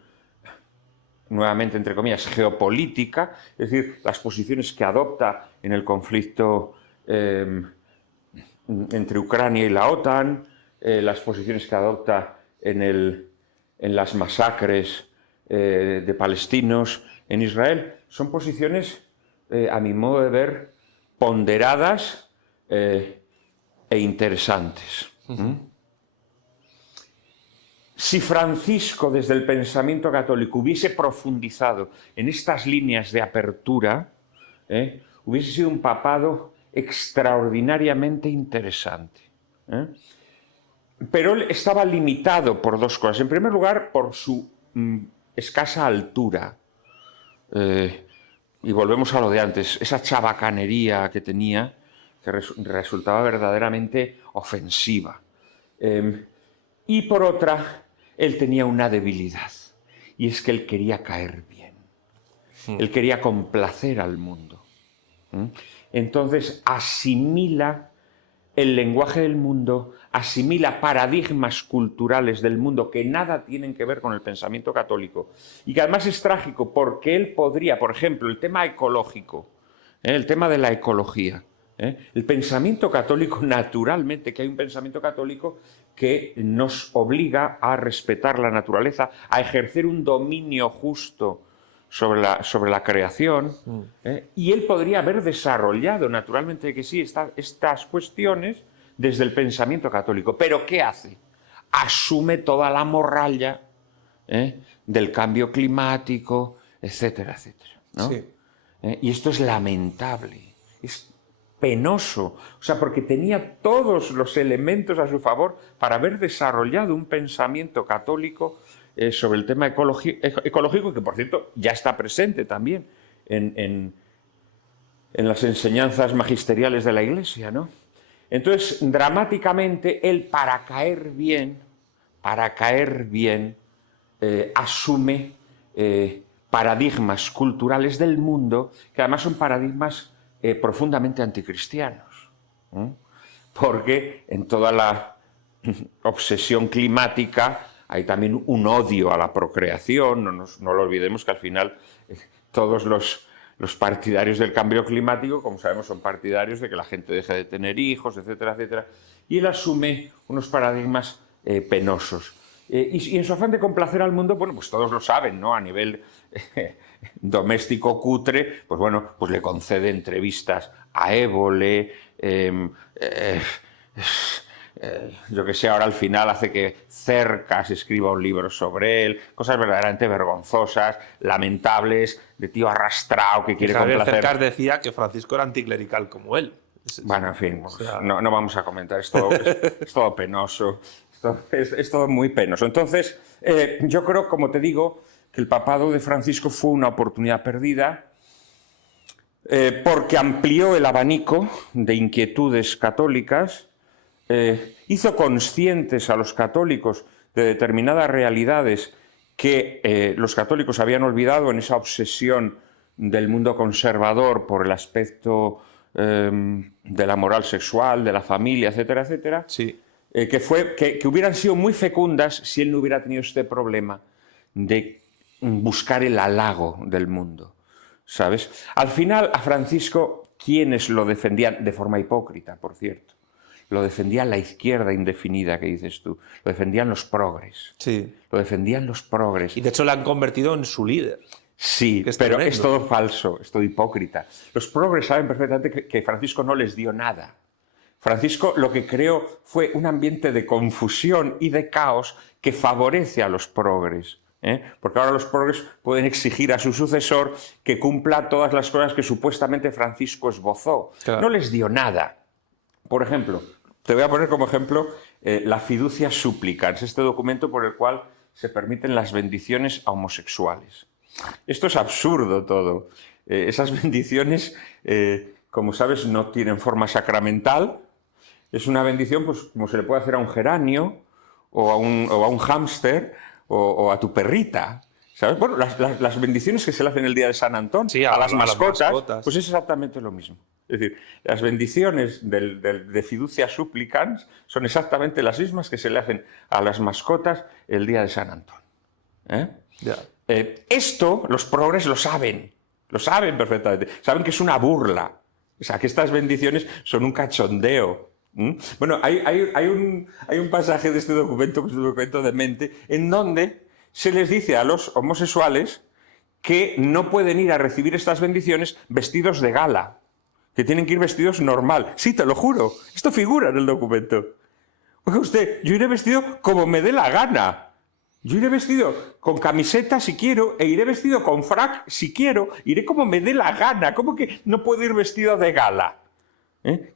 nuevamente entre comillas, geopolítica, es decir, las posiciones que adopta en el conflicto entre Ucrania y la OTAN, las posiciones que adopta en las masacres de palestinos en Israel, son posiciones, a mi modo de ver, ponderadas e interesantes. Si Francisco, desde el pensamiento católico, hubiese profundizado en estas líneas de apertura, hubiese sido un papado extraordinariamente interesante. Pero él estaba limitado por dos cosas. En primer lugar, por su escasa altura. Y volvemos a lo de antes, esa chabacanería que tenía, que resultaba verdaderamente ofensiva. Y por otra, él tenía una debilidad, y es que él quería caer bien. Él quería complacer al mundo. Entonces asimila el lenguaje del mundo, asimila paradigmas culturales del mundo que nada tienen que ver con el pensamiento católico, y que además es trágico porque él podría, por ejemplo, el tema ecológico, el tema de la ecología, El pensamiento católico, naturalmente, que hay un pensamiento católico que nos obliga a respetar la naturaleza, a ejercer un dominio justo sobre la creación, y él podría haber desarrollado, naturalmente que sí, estas cuestiones desde el pensamiento católico. Pero ¿qué hace? Asume toda la morralla del cambio climático, etcétera, etcétera, ¿no? Sí. Y esto es lamentable, es penoso, o sea, porque tenía todos los elementos a su favor para haber desarrollado un pensamiento católico sobre el tema ecológico, que por cierto ya está presente también en las enseñanzas magisteriales de la Iglesia, ¿no? Entonces, dramáticamente, él para caer bien, asume paradigmas culturales del mundo que además son paradigmas profundamente anticristianos, porque en toda la obsesión climática hay también un odio a la procreación. No lo olvidemos que al final todos los partidarios del cambio climático, como sabemos, son partidarios de que la gente deje de tener hijos, etcétera, etcétera, y él asume unos paradigmas penosos. Y en su afán de complacer al mundo, bueno, pues todos lo saben, ¿no? A nivel doméstico cutre, pues bueno, pues le concede entrevistas a Évole, yo que sé, ahora al final hace que Cercas escriba un libro sobre él, cosas verdaderamente vergonzosas, lamentables, de tío arrastrado que quiere complacer. Cercas decía que Francisco era anticlerical como él. Bueno, en fin, o sea, no vamos a comentar, es todo penoso, es todo muy penoso. Entonces, yo creo, como te digo, que el papado de Francisco fue una oportunidad perdida, porque amplió el abanico de inquietudes católicas, hizo conscientes a los católicos de determinadas realidades que los católicos habían olvidado en esa obsesión del mundo conservador por el aspecto de la moral sexual, de la familia, etcétera, etcétera, sí. que hubieran sido muy fecundas si él no hubiera tenido este problema de buscar el halago del mundo, ¿sabes? Al final, a Francisco, ¿quiénes lo defendían? De forma hipócrita, por cierto. Lo defendía la izquierda indefinida, que dices tú. Lo defendían los progres. Sí. Lo defendían los progres. Y de hecho le han convertido en su líder. Sí, pero tremendo. Es todo falso, es todo hipócrita. Los progres saben perfectamente que Francisco no les dio nada. Francisco lo que creó fue un ambiente de confusión y de caos que favorece a los progres. Porque ahora los progres pueden exigir a su sucesor que cumpla todas las cosas que supuestamente Francisco esbozó. Claro. No les dio nada. Por ejemplo, te voy a poner como ejemplo la Fiducia Supplicans, este documento por el cual se permiten las bendiciones a homosexuales. Esto es absurdo todo. Esas bendiciones, como sabes, no tienen forma sacramental. Es una bendición, pues, como se le puede hacer a un geranio o a un hámster o a tu perrita, ¿sabes? Bueno, las bendiciones que se le hacen el día de San Antón, sí, a las mascotas, pues es exactamente lo mismo. Es decir, las bendiciones de Fiducia Supplicans son exactamente las mismas que se le hacen a las mascotas el día de San Antón. Ya. Esto los progres lo saben perfectamente. Saben que es una burla. O sea, que estas bendiciones son un cachondeo. Bueno, hay un pasaje de este documento, que es un documento de mente, en donde se les dice a los homosexuales que no pueden ir a recibir estas bendiciones vestidos de gala, que tienen que ir vestidos normal. Sí, te lo juro, esto figura en el documento. Oiga usted, yo iré vestido como me dé la gana. Yo iré vestido con camiseta si quiero, e iré vestido con frac si quiero, iré como me dé la gana. ¿Cómo que no puedo ir vestido de gala?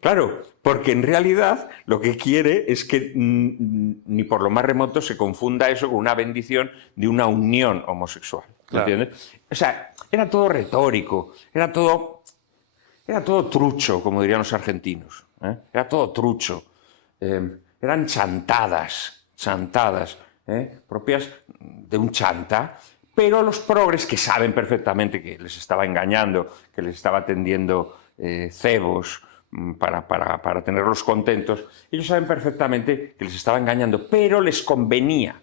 Claro, porque en realidad lo que quiere es que ni por lo más remoto se confunda eso con una bendición de una unión homosexual. Claro. ¿Entiendes? O sea, era todo retórico, era todo trucho, como dirían los argentinos. Era todo trucho. Eran chantadas, propias de un chanta, pero los progres, que saben perfectamente que les estaba engañando, que les estaba tendiendo cebos para tenerlos contentos, ellos saben perfectamente que les estaba engañando, pero les convenía.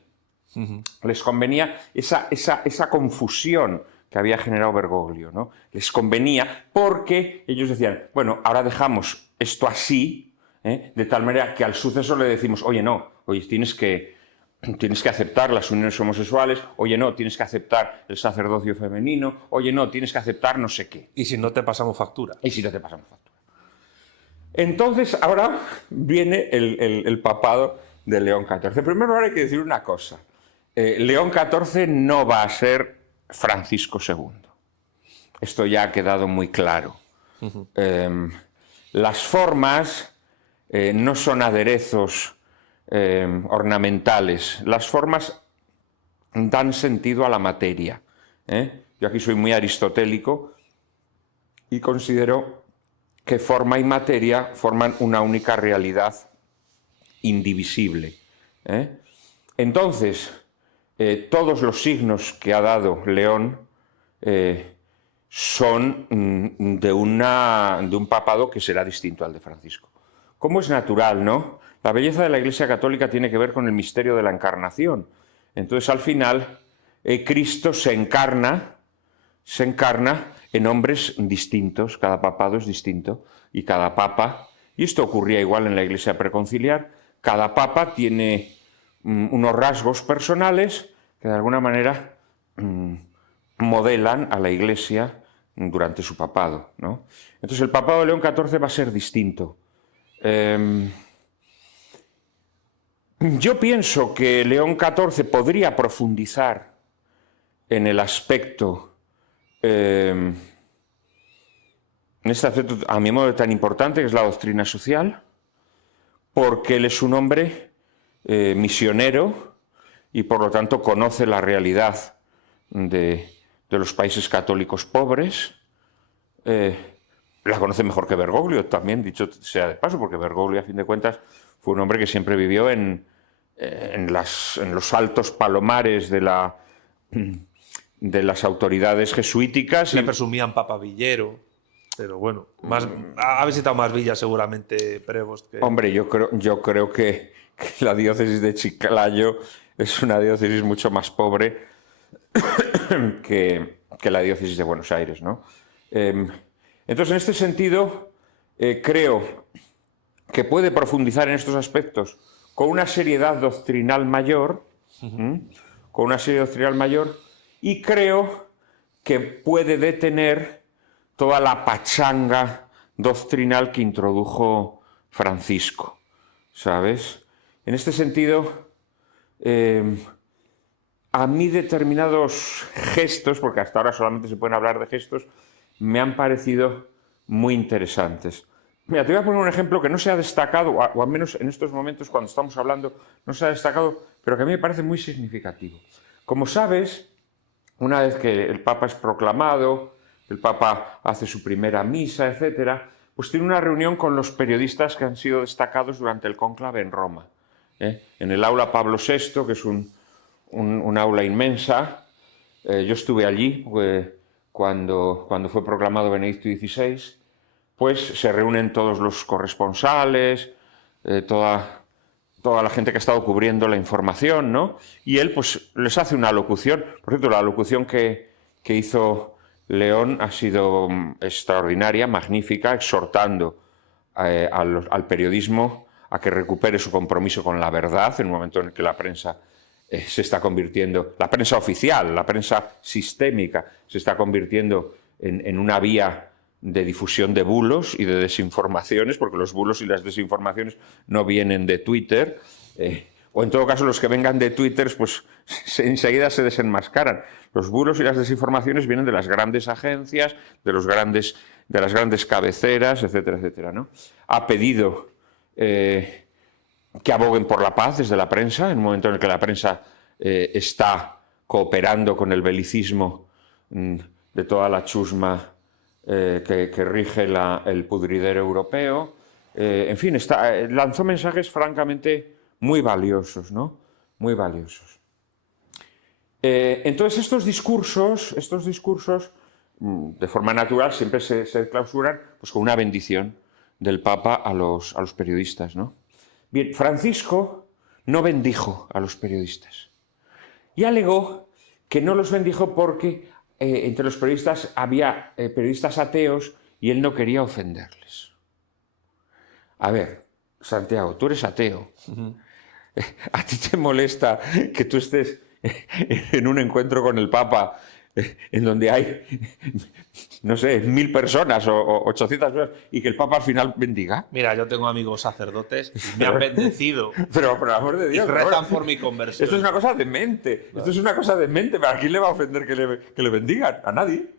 Les convenía esa confusión que había generado Bergoglio, ¿no? Les convenía porque ellos decían, bueno, ahora dejamos esto así, de tal manera que al sucesor le decimos, oye, no, oye, tienes que aceptar las uniones homosexuales, oye, no, tienes que aceptar el sacerdocio femenino, oye, no, tienes que aceptar no sé qué. Y si no te pasamos factura. Y si no te pasamos factura. Entonces, ahora viene el papado de León XIV. En primer lugar, hay que decir una cosa. León XIV no va a ser Francisco II. Esto ya ha quedado muy claro. Las formas no son aderezos ornamentales. Las formas dan sentido a la materia. Yo aquí soy muy aristotélico y considero que forma y materia forman una única realidad indivisible. Entonces, todos los signos que ha dado León son de un papado que será distinto al de Francisco. Como es natural, ¿no? La belleza de la Iglesia Católica tiene que ver con el misterio de la encarnación. Entonces, al final, Cristo se encarna en hombres distintos, cada papado es distinto, y cada papa, y esto ocurría igual en la Iglesia preconciliar, cada papa tiene unos rasgos personales que de alguna manera modelan a la Iglesia durante su papado, ¿no? Entonces el papado de León XIV va a ser distinto. Yo pienso que León XIV podría profundizar en el aspecto, en este aspecto a mi modo tan importante que es la doctrina social, porque él es un hombre misionero y por lo tanto conoce la realidad de los países católicos pobres. La conoce mejor que Bergoglio, también, dicho sea de paso, porque Bergoglio, a fin de cuentas, fue un hombre que siempre vivió en los altos palomares de las autoridades jesuíticas. Le presumían papavillero, pero bueno, ha visitado más villas seguramente Prevost que... Hombre, yo creo que la diócesis de Chiclayo es una diócesis mucho más pobre que la diócesis de Buenos Aires, ¿no? Entonces, en este sentido, creo que puede profundizar en estos aspectos con una seriedad doctrinal mayor, y creo que puede detener toda la pachanga doctrinal que introdujo Francisco, ¿sabes? En este sentido, a mí determinados gestos, porque hasta ahora solamente se pueden hablar de gestos, me han parecido muy interesantes. Mira, te voy a poner un ejemplo que no se ha destacado, o al menos en estos momentos cuando estamos hablando, no se ha destacado, pero que a mí me parece muy significativo. Como sabes, una vez que el Papa es proclamado, el Papa hace su primera misa, etc., pues tiene una reunión con los periodistas que han sido destacados durante el cónclave en Roma. En el aula Pablo VI, que es un aula inmensa. Yo estuve allí cuando fue proclamado Benedicto XVI. Pues se reúnen todos los corresponsales, toda la gente que ha estado cubriendo la información, ¿no? Y él pues les hace una locución. Por cierto, la locución que hizo León ha sido extraordinaria, magnífica, exhortando al periodismo a que recupere su compromiso con la verdad en un momento en el que la prensa se está convirtiendo, la prensa oficial, la prensa sistémica, se está convirtiendo en una vía de difusión de bulos y de desinformaciones, porque los bulos y las desinformaciones no vienen de Twitter, o en todo caso los que vengan de Twitter pues enseguida se desenmascaran. Los bulos y las desinformaciones vienen de las grandes agencias, de las grandes cabeceras, etcétera, etcétera, ¿no? Ha pedido que aboguen por la paz desde la prensa, en un momento en el que la prensa está cooperando con el belicismo de toda la chusma que rige el pudridero europeo. En fin, lanzó mensajes francamente muy valiosos, ¿no? Muy valiosos. Entonces estos discursos, de forma natural, siempre se clausuran pues, con una bendición del Papa a los periodistas, ¿no? Bien, Francisco no bendijo a los periodistas y alegó que no los bendijo porque entre los periodistas había periodistas ateos y él no quería ofenderles. A ver, Santiago, tú eres ateo. ¿A ti te molesta que tú estés en un encuentro con el Papa en donde hay, no sé, 1000 personas o 800 personas y que el Papa al final bendiga? Mira, yo tengo amigos sacerdotes y me han bendecido. Pero por el amor de Y Dios, rezan por mi conversión. esto es una cosa demente. Esto es una cosa demente. ¿Para quién le va a ofender que le bendigan? A nadie.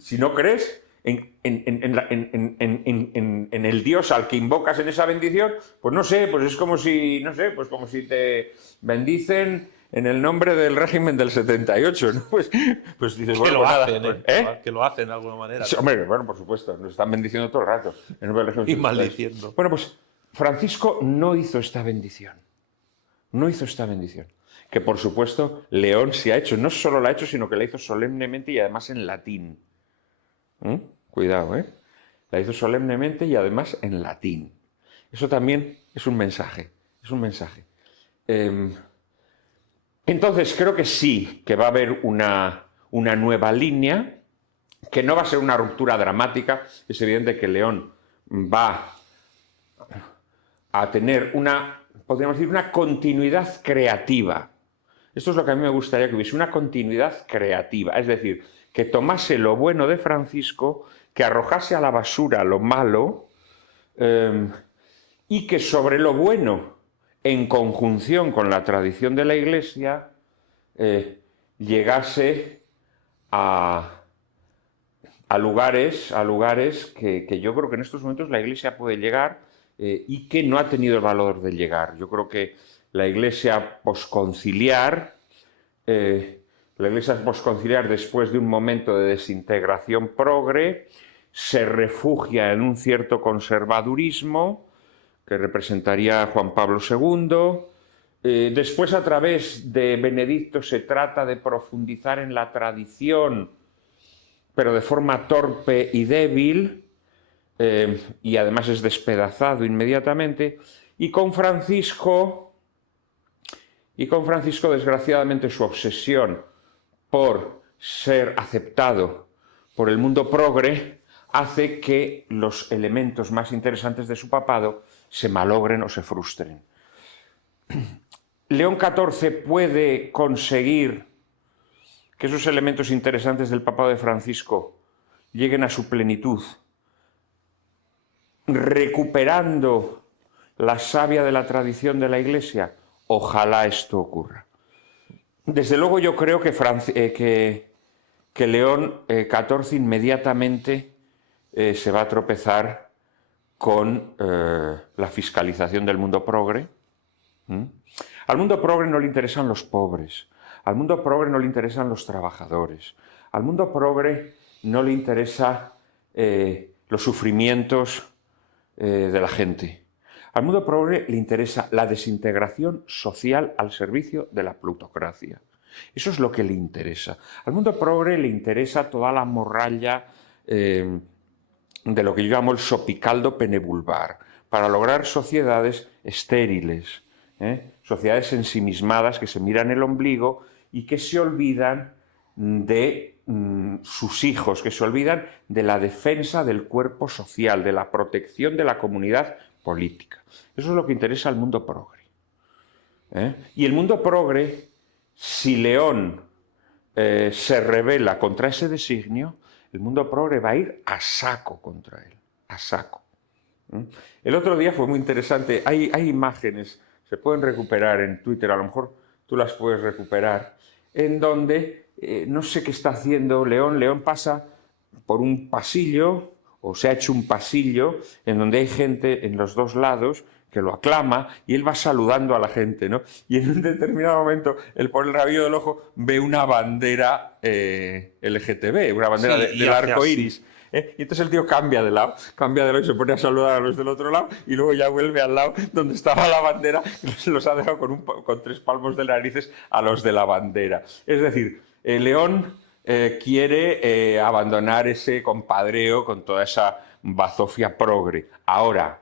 Si no crees en el Dios al que invocas en esa bendición, pues no sé, pues es como si, no sé, pues como si te bendicen en el nombre del régimen del 78, ¿no? Pues dices, Que bueno, lo pues nada, hacen, pues, que lo hacen de alguna manera. Sí, hombre, bueno, por supuesto, nos están bendiciendo todo el rato. En nombre del régimen Y del 78. maldiciendo. Bueno, pues Francisco no hizo esta bendición. No hizo esta bendición. Que por supuesto León sí ha hecho. No solo la ha hecho, sino que la hizo solemnemente y además en latín. Cuidado, ¿eh? La hizo solemnemente y además en latín. Eso también es un mensaje. Es un mensaje. Entonces creo que sí, que va a haber una nueva línea, que no va a ser una ruptura dramática. Es evidente que León va a tener podríamos decir, una continuidad creativa. Esto es lo que a mí me gustaría que hubiese, una continuidad creativa. Es decir, que tomase lo bueno de Francisco, que arrojase a la basura lo malo, y que sobre lo bueno, en conjunción con la tradición de la Iglesia, llegase a lugares que yo creo que en estos momentos la Iglesia puede llegar y que no ha tenido el valor de llegar. Yo creo que la Iglesia posconciliar, después de un momento de desintegración progre, se refugia en un cierto conservadurismo que representaría a Juan Pablo II. Después, a través de Benedicto, se trata de profundizar en la tradición, pero de forma torpe y débil, y además es despedazado inmediatamente. Y con Francisco, desgraciadamente, su obsesión por ser aceptado por el mundo progre hace que los elementos más interesantes de su papado se malogren o se frustren. León XIV puede conseguir que esos elementos interesantes del papado de Francisco lleguen a su plenitud, recuperando la savia de la tradición de la Iglesia. Ojalá esto ocurra. Desde luego yo creo que León XIV inmediatamente se va a tropezar con la fiscalización del mundo progre. Al mundo progre no le interesan los pobres, al mundo progre no le interesan los trabajadores, al mundo progre no le interesan los sufrimientos de la gente. Al mundo progre le interesa la desintegración social al servicio de la plutocracia. Eso es lo que le interesa. Al mundo progre le interesa toda la morralla de lo que yo llamo el sopicaldo penebulbar, para lograr sociedades estériles, sociedades ensimismadas que se miran el ombligo y que se olvidan de sus hijos, que se olvidan de la defensa del cuerpo social, de la protección de la comunidad política. Eso es lo que interesa al mundo progre. Y el mundo progre, si León se rebela contra ese designio, el mundo progre va a ir a saco contra él, a saco. El otro día fue muy interesante, hay imágenes, se pueden recuperar en Twitter, a lo mejor tú las puedes recuperar, en donde no sé qué está haciendo León. León pasa por un pasillo, o se ha hecho un pasillo, en donde hay gente en los dos lados que lo aclama y él va saludando a la gente, ¿no? Y en un determinado momento, él por el rabillo del ojo ve una bandera LGTB, una bandera del arco iris. Y entonces el tío cambia de lado y se pone a saludar a los del otro lado y luego ya vuelve al lado donde estaba la bandera y los ha dejado con 3 palmos de narices a los de la bandera. Es decir, León quiere abandonar ese compadreo con toda esa bazofia progre. Ahora,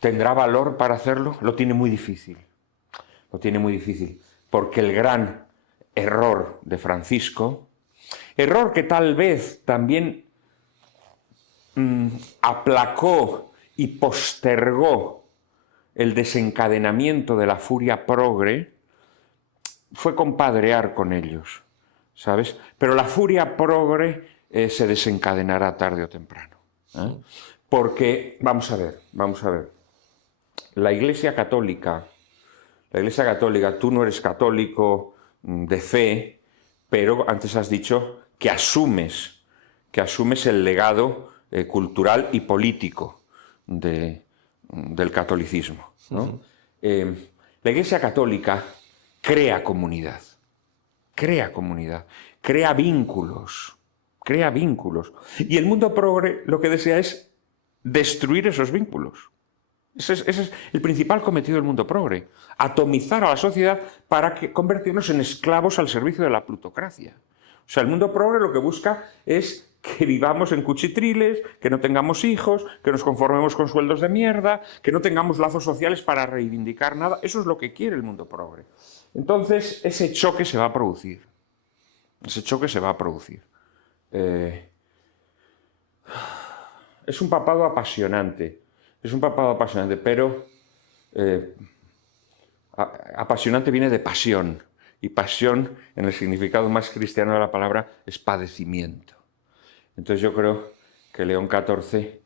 ¿tendrá valor para hacerlo? Lo tiene muy difícil. Lo tiene muy difícil. Porque el gran error de Francisco, error que tal vez también aplacó y postergó el desencadenamiento de la furia progre, fue compadrear con ellos, ¿sabes? Pero la furia progre se desencadenará tarde o temprano. Porque, vamos a ver, la Iglesia Católica, tú no eres católico de fe, pero antes has dicho que asumes el legado cultural y político del catolicismo, ¿no? La Iglesia Católica crea comunidad, crea vínculos, y el mundo progre lo que desea es destruir esos vínculos. Ese es el principal cometido del mundo progre, atomizar a la sociedad para convertirnos en esclavos al servicio de la plutocracia. O sea, el mundo progre lo que busca es que vivamos en cuchitriles, que no tengamos hijos, que nos conformemos con sueldos de mierda, que no tengamos lazos sociales para reivindicar nada. Eso es lo que quiere el mundo progre. Entonces, ese choque se va a producir. Es un papado apasionante. Pero apasionante viene de pasión. Y pasión, en el significado más cristiano de la palabra, es padecimiento. Entonces yo creo que León XIV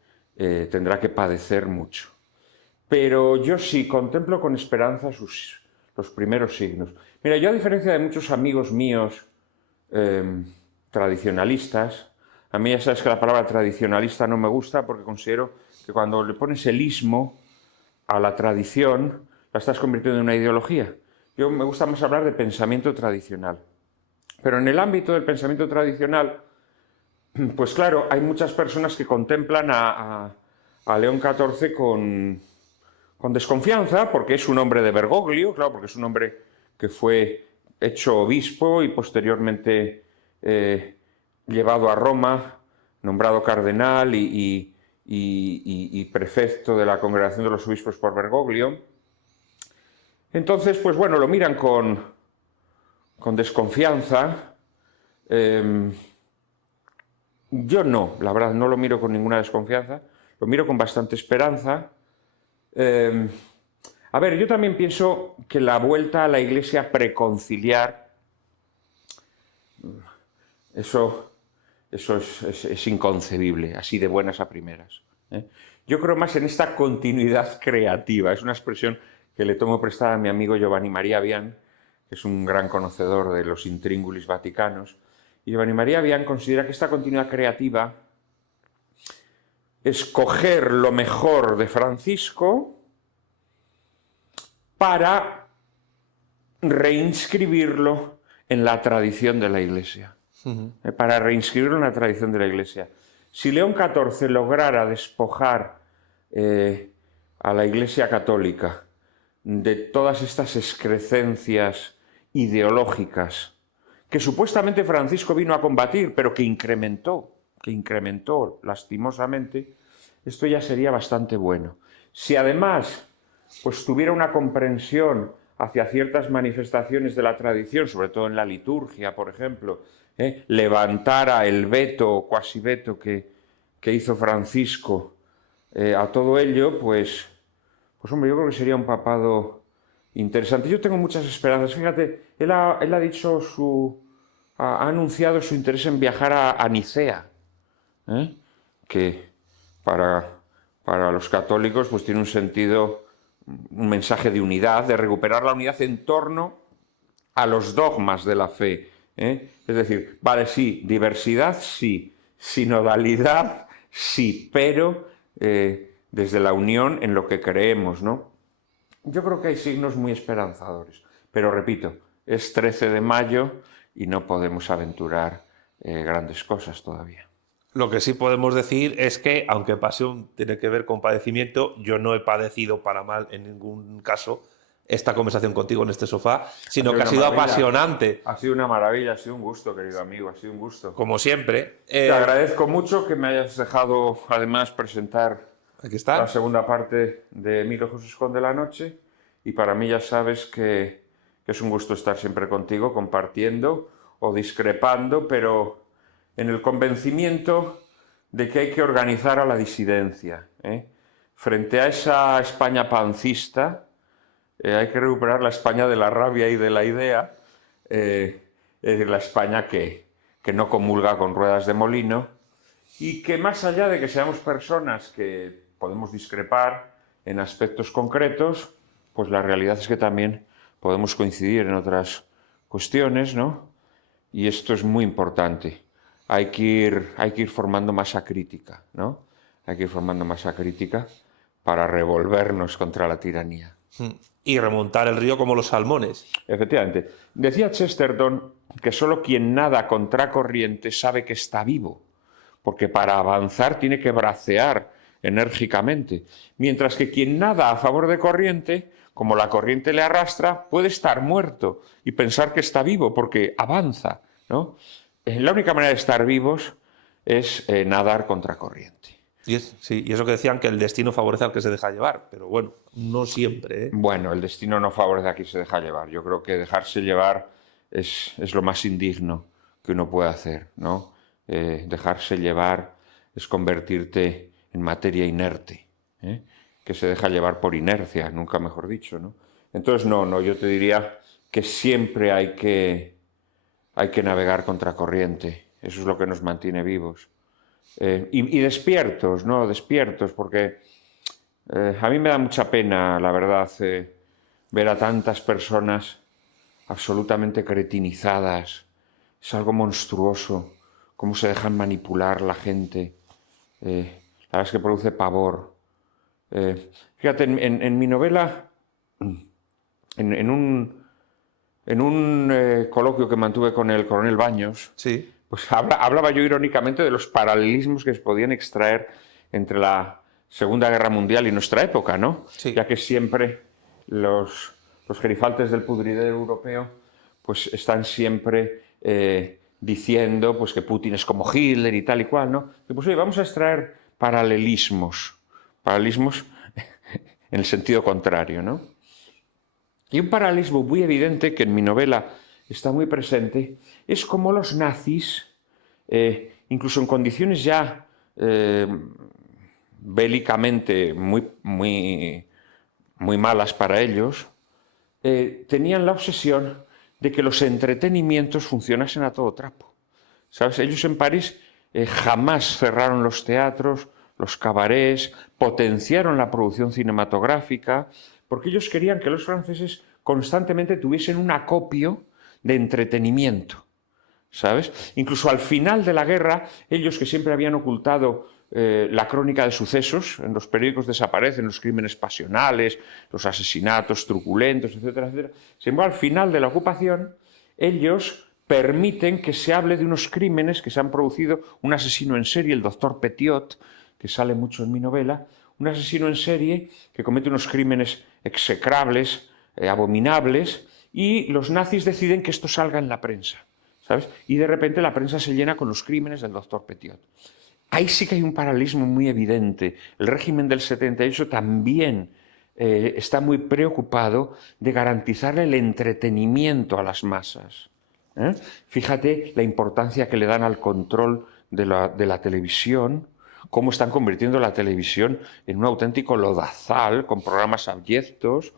tendrá que padecer mucho. Pero yo sí contemplo con esperanza los primeros signos. Mira, yo a diferencia de muchos amigos míos tradicionalistas, a mí ya sabes que la palabra tradicionalista no me gusta porque considero que cuando le pones el ismo a la tradición, la estás convirtiendo en una ideología. Yo me gusta más hablar de pensamiento tradicional. Pero en el ámbito del pensamiento tradicional, pues claro, hay muchas personas que contemplan a León XIV con desconfianza, porque es un hombre de Bergoglio, claro, porque es un hombre que fue hecho obispo y posteriormente llevado a Roma, nombrado cardenal y prefecto de la Congregación de los Obispos por Bergoglio. Entonces, pues bueno, lo miran con desconfianza. Yo no, la verdad, no lo miro con ninguna desconfianza, lo miro con bastante esperanza. A ver, yo también pienso que la vuelta a la Iglesia preconciliar, eso es inconcebible, así de buenas a primeras. Yo creo más en esta continuidad creativa, es una expresión que le tomo prestada a mi amigo Giovanni Maria Vian, que es un gran conocedor de los intríngulis vaticanos. Y Giovanni Maria Vian considera que esta continuidad creativa es coger lo mejor de Francisco para reinscribirlo en la tradición de la Iglesia. Para reinscribirlo en la tradición de la Iglesia. Si León XIV lograra despojar a la Iglesia Católica de todas estas excrecencias ideológicas que supuestamente Francisco vino a combatir, pero que incrementó lastimosamente, esto ya sería bastante bueno. Si además pues, tuviera una comprensión hacia ciertas manifestaciones de la tradición, sobre todo en la liturgia, por ejemplo, levantara el veto o cuasi veto que hizo Francisco a todo ello, pues hombre, yo creo que sería un papado interesante. Yo tengo muchas esperanzas. Fíjate, él ha anunciado su interés en viajar a Nicea, que para los católicos pues tiene un sentido, un mensaje de unidad, de recuperar la unidad en torno a los dogmas de la fe. Es decir, vale, sí, diversidad, sí, sinodalidad, sí, pero desde la unión en lo que creemos, ¿no? Yo creo que hay signos muy esperanzadores, pero repito, es 13 de mayo y no podemos aventurar grandes cosas todavía. Lo que sí podemos decir es que, aunque pasión tiene que ver con padecimiento, yo no he padecido para mal en ningún caso esta conversación contigo en este sofá, sino que ha sido apasionante. Ha sido una maravilla, ha sido un gusto, querido amigo, ha sido un gusto. Como siempre. Te agradezco mucho que me hayas dejado, además, presentar aquí está la segunda parte de Emilio Jesús Conde la Noche, y para mí ya sabes que que es un gusto estar siempre contigo, compartiendo o discrepando, pero en el convencimiento de que hay que organizar a la disidencia, ¿eh? Frente a esa España pancista, hay que recuperar la España de la rabia y de la idea, la España que no comulga con ruedas de molino y que más allá de que seamos personas que podemos discrepar en aspectos concretos, pues la realidad es que también podemos coincidir en otras cuestiones, ¿no? Y esto es muy importante. Hay que ir formando masa crítica, ¿no? Hay que ir formando masa crítica para revolvernos contra la tiranía. Y remontar el río como los salmones. Efectivamente. Decía Chesterton que solo quien nada contracorriente sabe que está vivo, porque para avanzar tiene que bracear enérgicamente, mientras que quien nada a favor de corriente, como la corriente le arrastra, puede estar muerto y pensar que está vivo porque avanza, ¿no? La única manera de estar vivos es nadar contra corriente. Y eso que decían, que el destino favorece al que se deja llevar, pero bueno, no siempre, ¿eh? Bueno, el destino no favorece a quien se deja llevar. Yo creo que dejarse llevar es lo más indigno que uno puede hacer, ¿no? Dejarse llevar es convertirte en materia inerte, ¿eh? Que se deja llevar por inercia, nunca mejor dicho, ¿no? Entonces, no, yo te diría que siempre hay que navegar contra corriente. Eso es lo que nos mantiene vivos. Y despiertos, ¿no? Despiertos, porque a mí me da mucha pena, la verdad, ver a tantas personas absolutamente cretinizadas. Es algo monstruoso, cómo se dejan manipular la gente. La verdad es que produce pavor. Fíjate, en mi novela, en un coloquio que mantuve con el coronel Baños, Sí. pues hablaba yo irónicamente de los paralelismos que se podían extraer entre la Segunda Guerra Mundial y nuestra época, ¿no? Sí. Ya que siempre los gerifaltes del pudridero europeo pues están siempre diciendo pues, que Putin es como Hitler y tal y cual, ¿no? Y pues oye, vamos a extraer paralelismos en el sentido contrario, ¿no? Y un paralelismo muy evidente que en mi novela está muy presente es como los nazis, incluso en condiciones ya bélicamente muy malas para ellos, tenían la obsesión de que los entretenimientos funcionasen a todo trapo. ¿Sabes? Ellos en París jamás cerraron los teatros, los cabarets, potenciaron la producción cinematográfica, porque ellos querían que los franceses constantemente tuviesen un acopio de entretenimiento, ¿sabes? Incluso al final de la guerra, ellos que siempre habían ocultado la crónica de sucesos, en los periódicos desaparecen los crímenes pasionales, los asesinatos truculentos, etcétera, etcétera. Sin embargo, al final de la ocupación, ellos permiten que se hable de unos crímenes que se han producido, un asesino en serie, el doctor Petiot, que sale mucho en mi novela, un asesino en serie que comete unos crímenes execrables, abominables, y los nazis deciden que esto salga en la prensa, ¿sabes? Y de repente la prensa se llena con los crímenes del doctor Petiot. Ahí sí que hay un paralelismo muy evidente. El régimen del 78 también está muy preocupado de garantizar el entretenimiento a las masas. Fíjate la importancia que le dan al control de la televisión, cómo están convirtiendo la televisión en un auténtico lodazal con programas abyectos.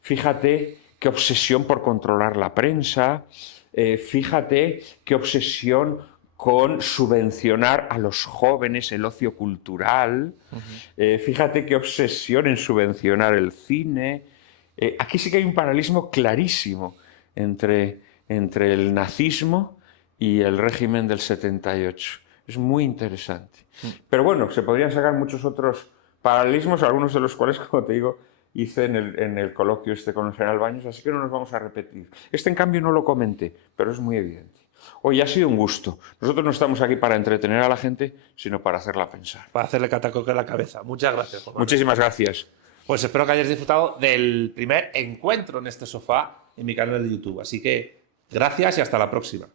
Fíjate qué obsesión por controlar la prensa. Fíjate qué obsesión con subvencionar a los jóvenes el ocio cultural. Fíjate qué obsesión en subvencionar el cine. Aquí sí que hay un paralelismo clarísimo entre el nazismo y el régimen del 78. Es muy interesante. Pero bueno, se podrían sacar muchos otros paralelismos, algunos de los cuales, como te digo, hice en el coloquio con el general Baños, así que no nos vamos a repetir. En cambio, no lo comenté, pero es muy evidente. Hoy ha sido un gusto. Nosotros no estamos aquí para entretener a la gente, sino para hacerla pensar. Para hacerle catacoque a la cabeza. Muchas gracias, Juan Manuel. Muchísimas gracias. Pues espero que hayas disfrutado del primer encuentro en este sofá en mi canal de YouTube. Así que gracias y hasta la próxima.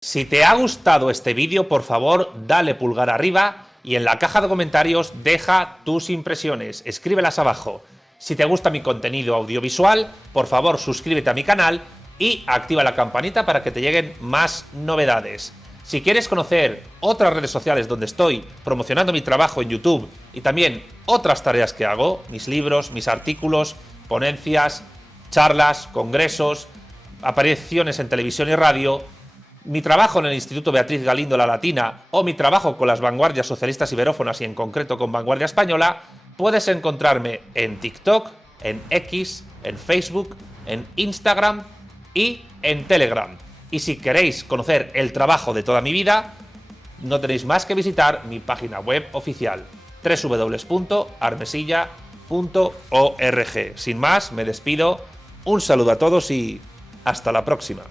Si te ha gustado este vídeo, por favor, dale pulgar arriba y en la caja de comentarios deja tus impresiones. Escríbelas abajo. Si te gusta mi contenido audiovisual, por favor suscríbete a mi canal y activa la campanita para que te lleguen más novedades. Si quieres conocer otras redes sociales donde estoy promocionando mi trabajo en YouTube y también otras tareas que hago, mis libros, mis artículos, ponencias, charlas, congresos, apariciones en televisión y radio, mi trabajo en el Instituto Beatriz Galindo La Latina o mi trabajo con las vanguardias socialistas iberófonas y en concreto con Vanguardia Española, puedes encontrarme en TikTok, en X, en Facebook, en Instagram y en Telegram. Y si queréis conocer el trabajo de toda mi vida, no tenéis más que visitar mi página web oficial www.armesilla.org. Sin más, me despido, un saludo a todos y hasta la próxima.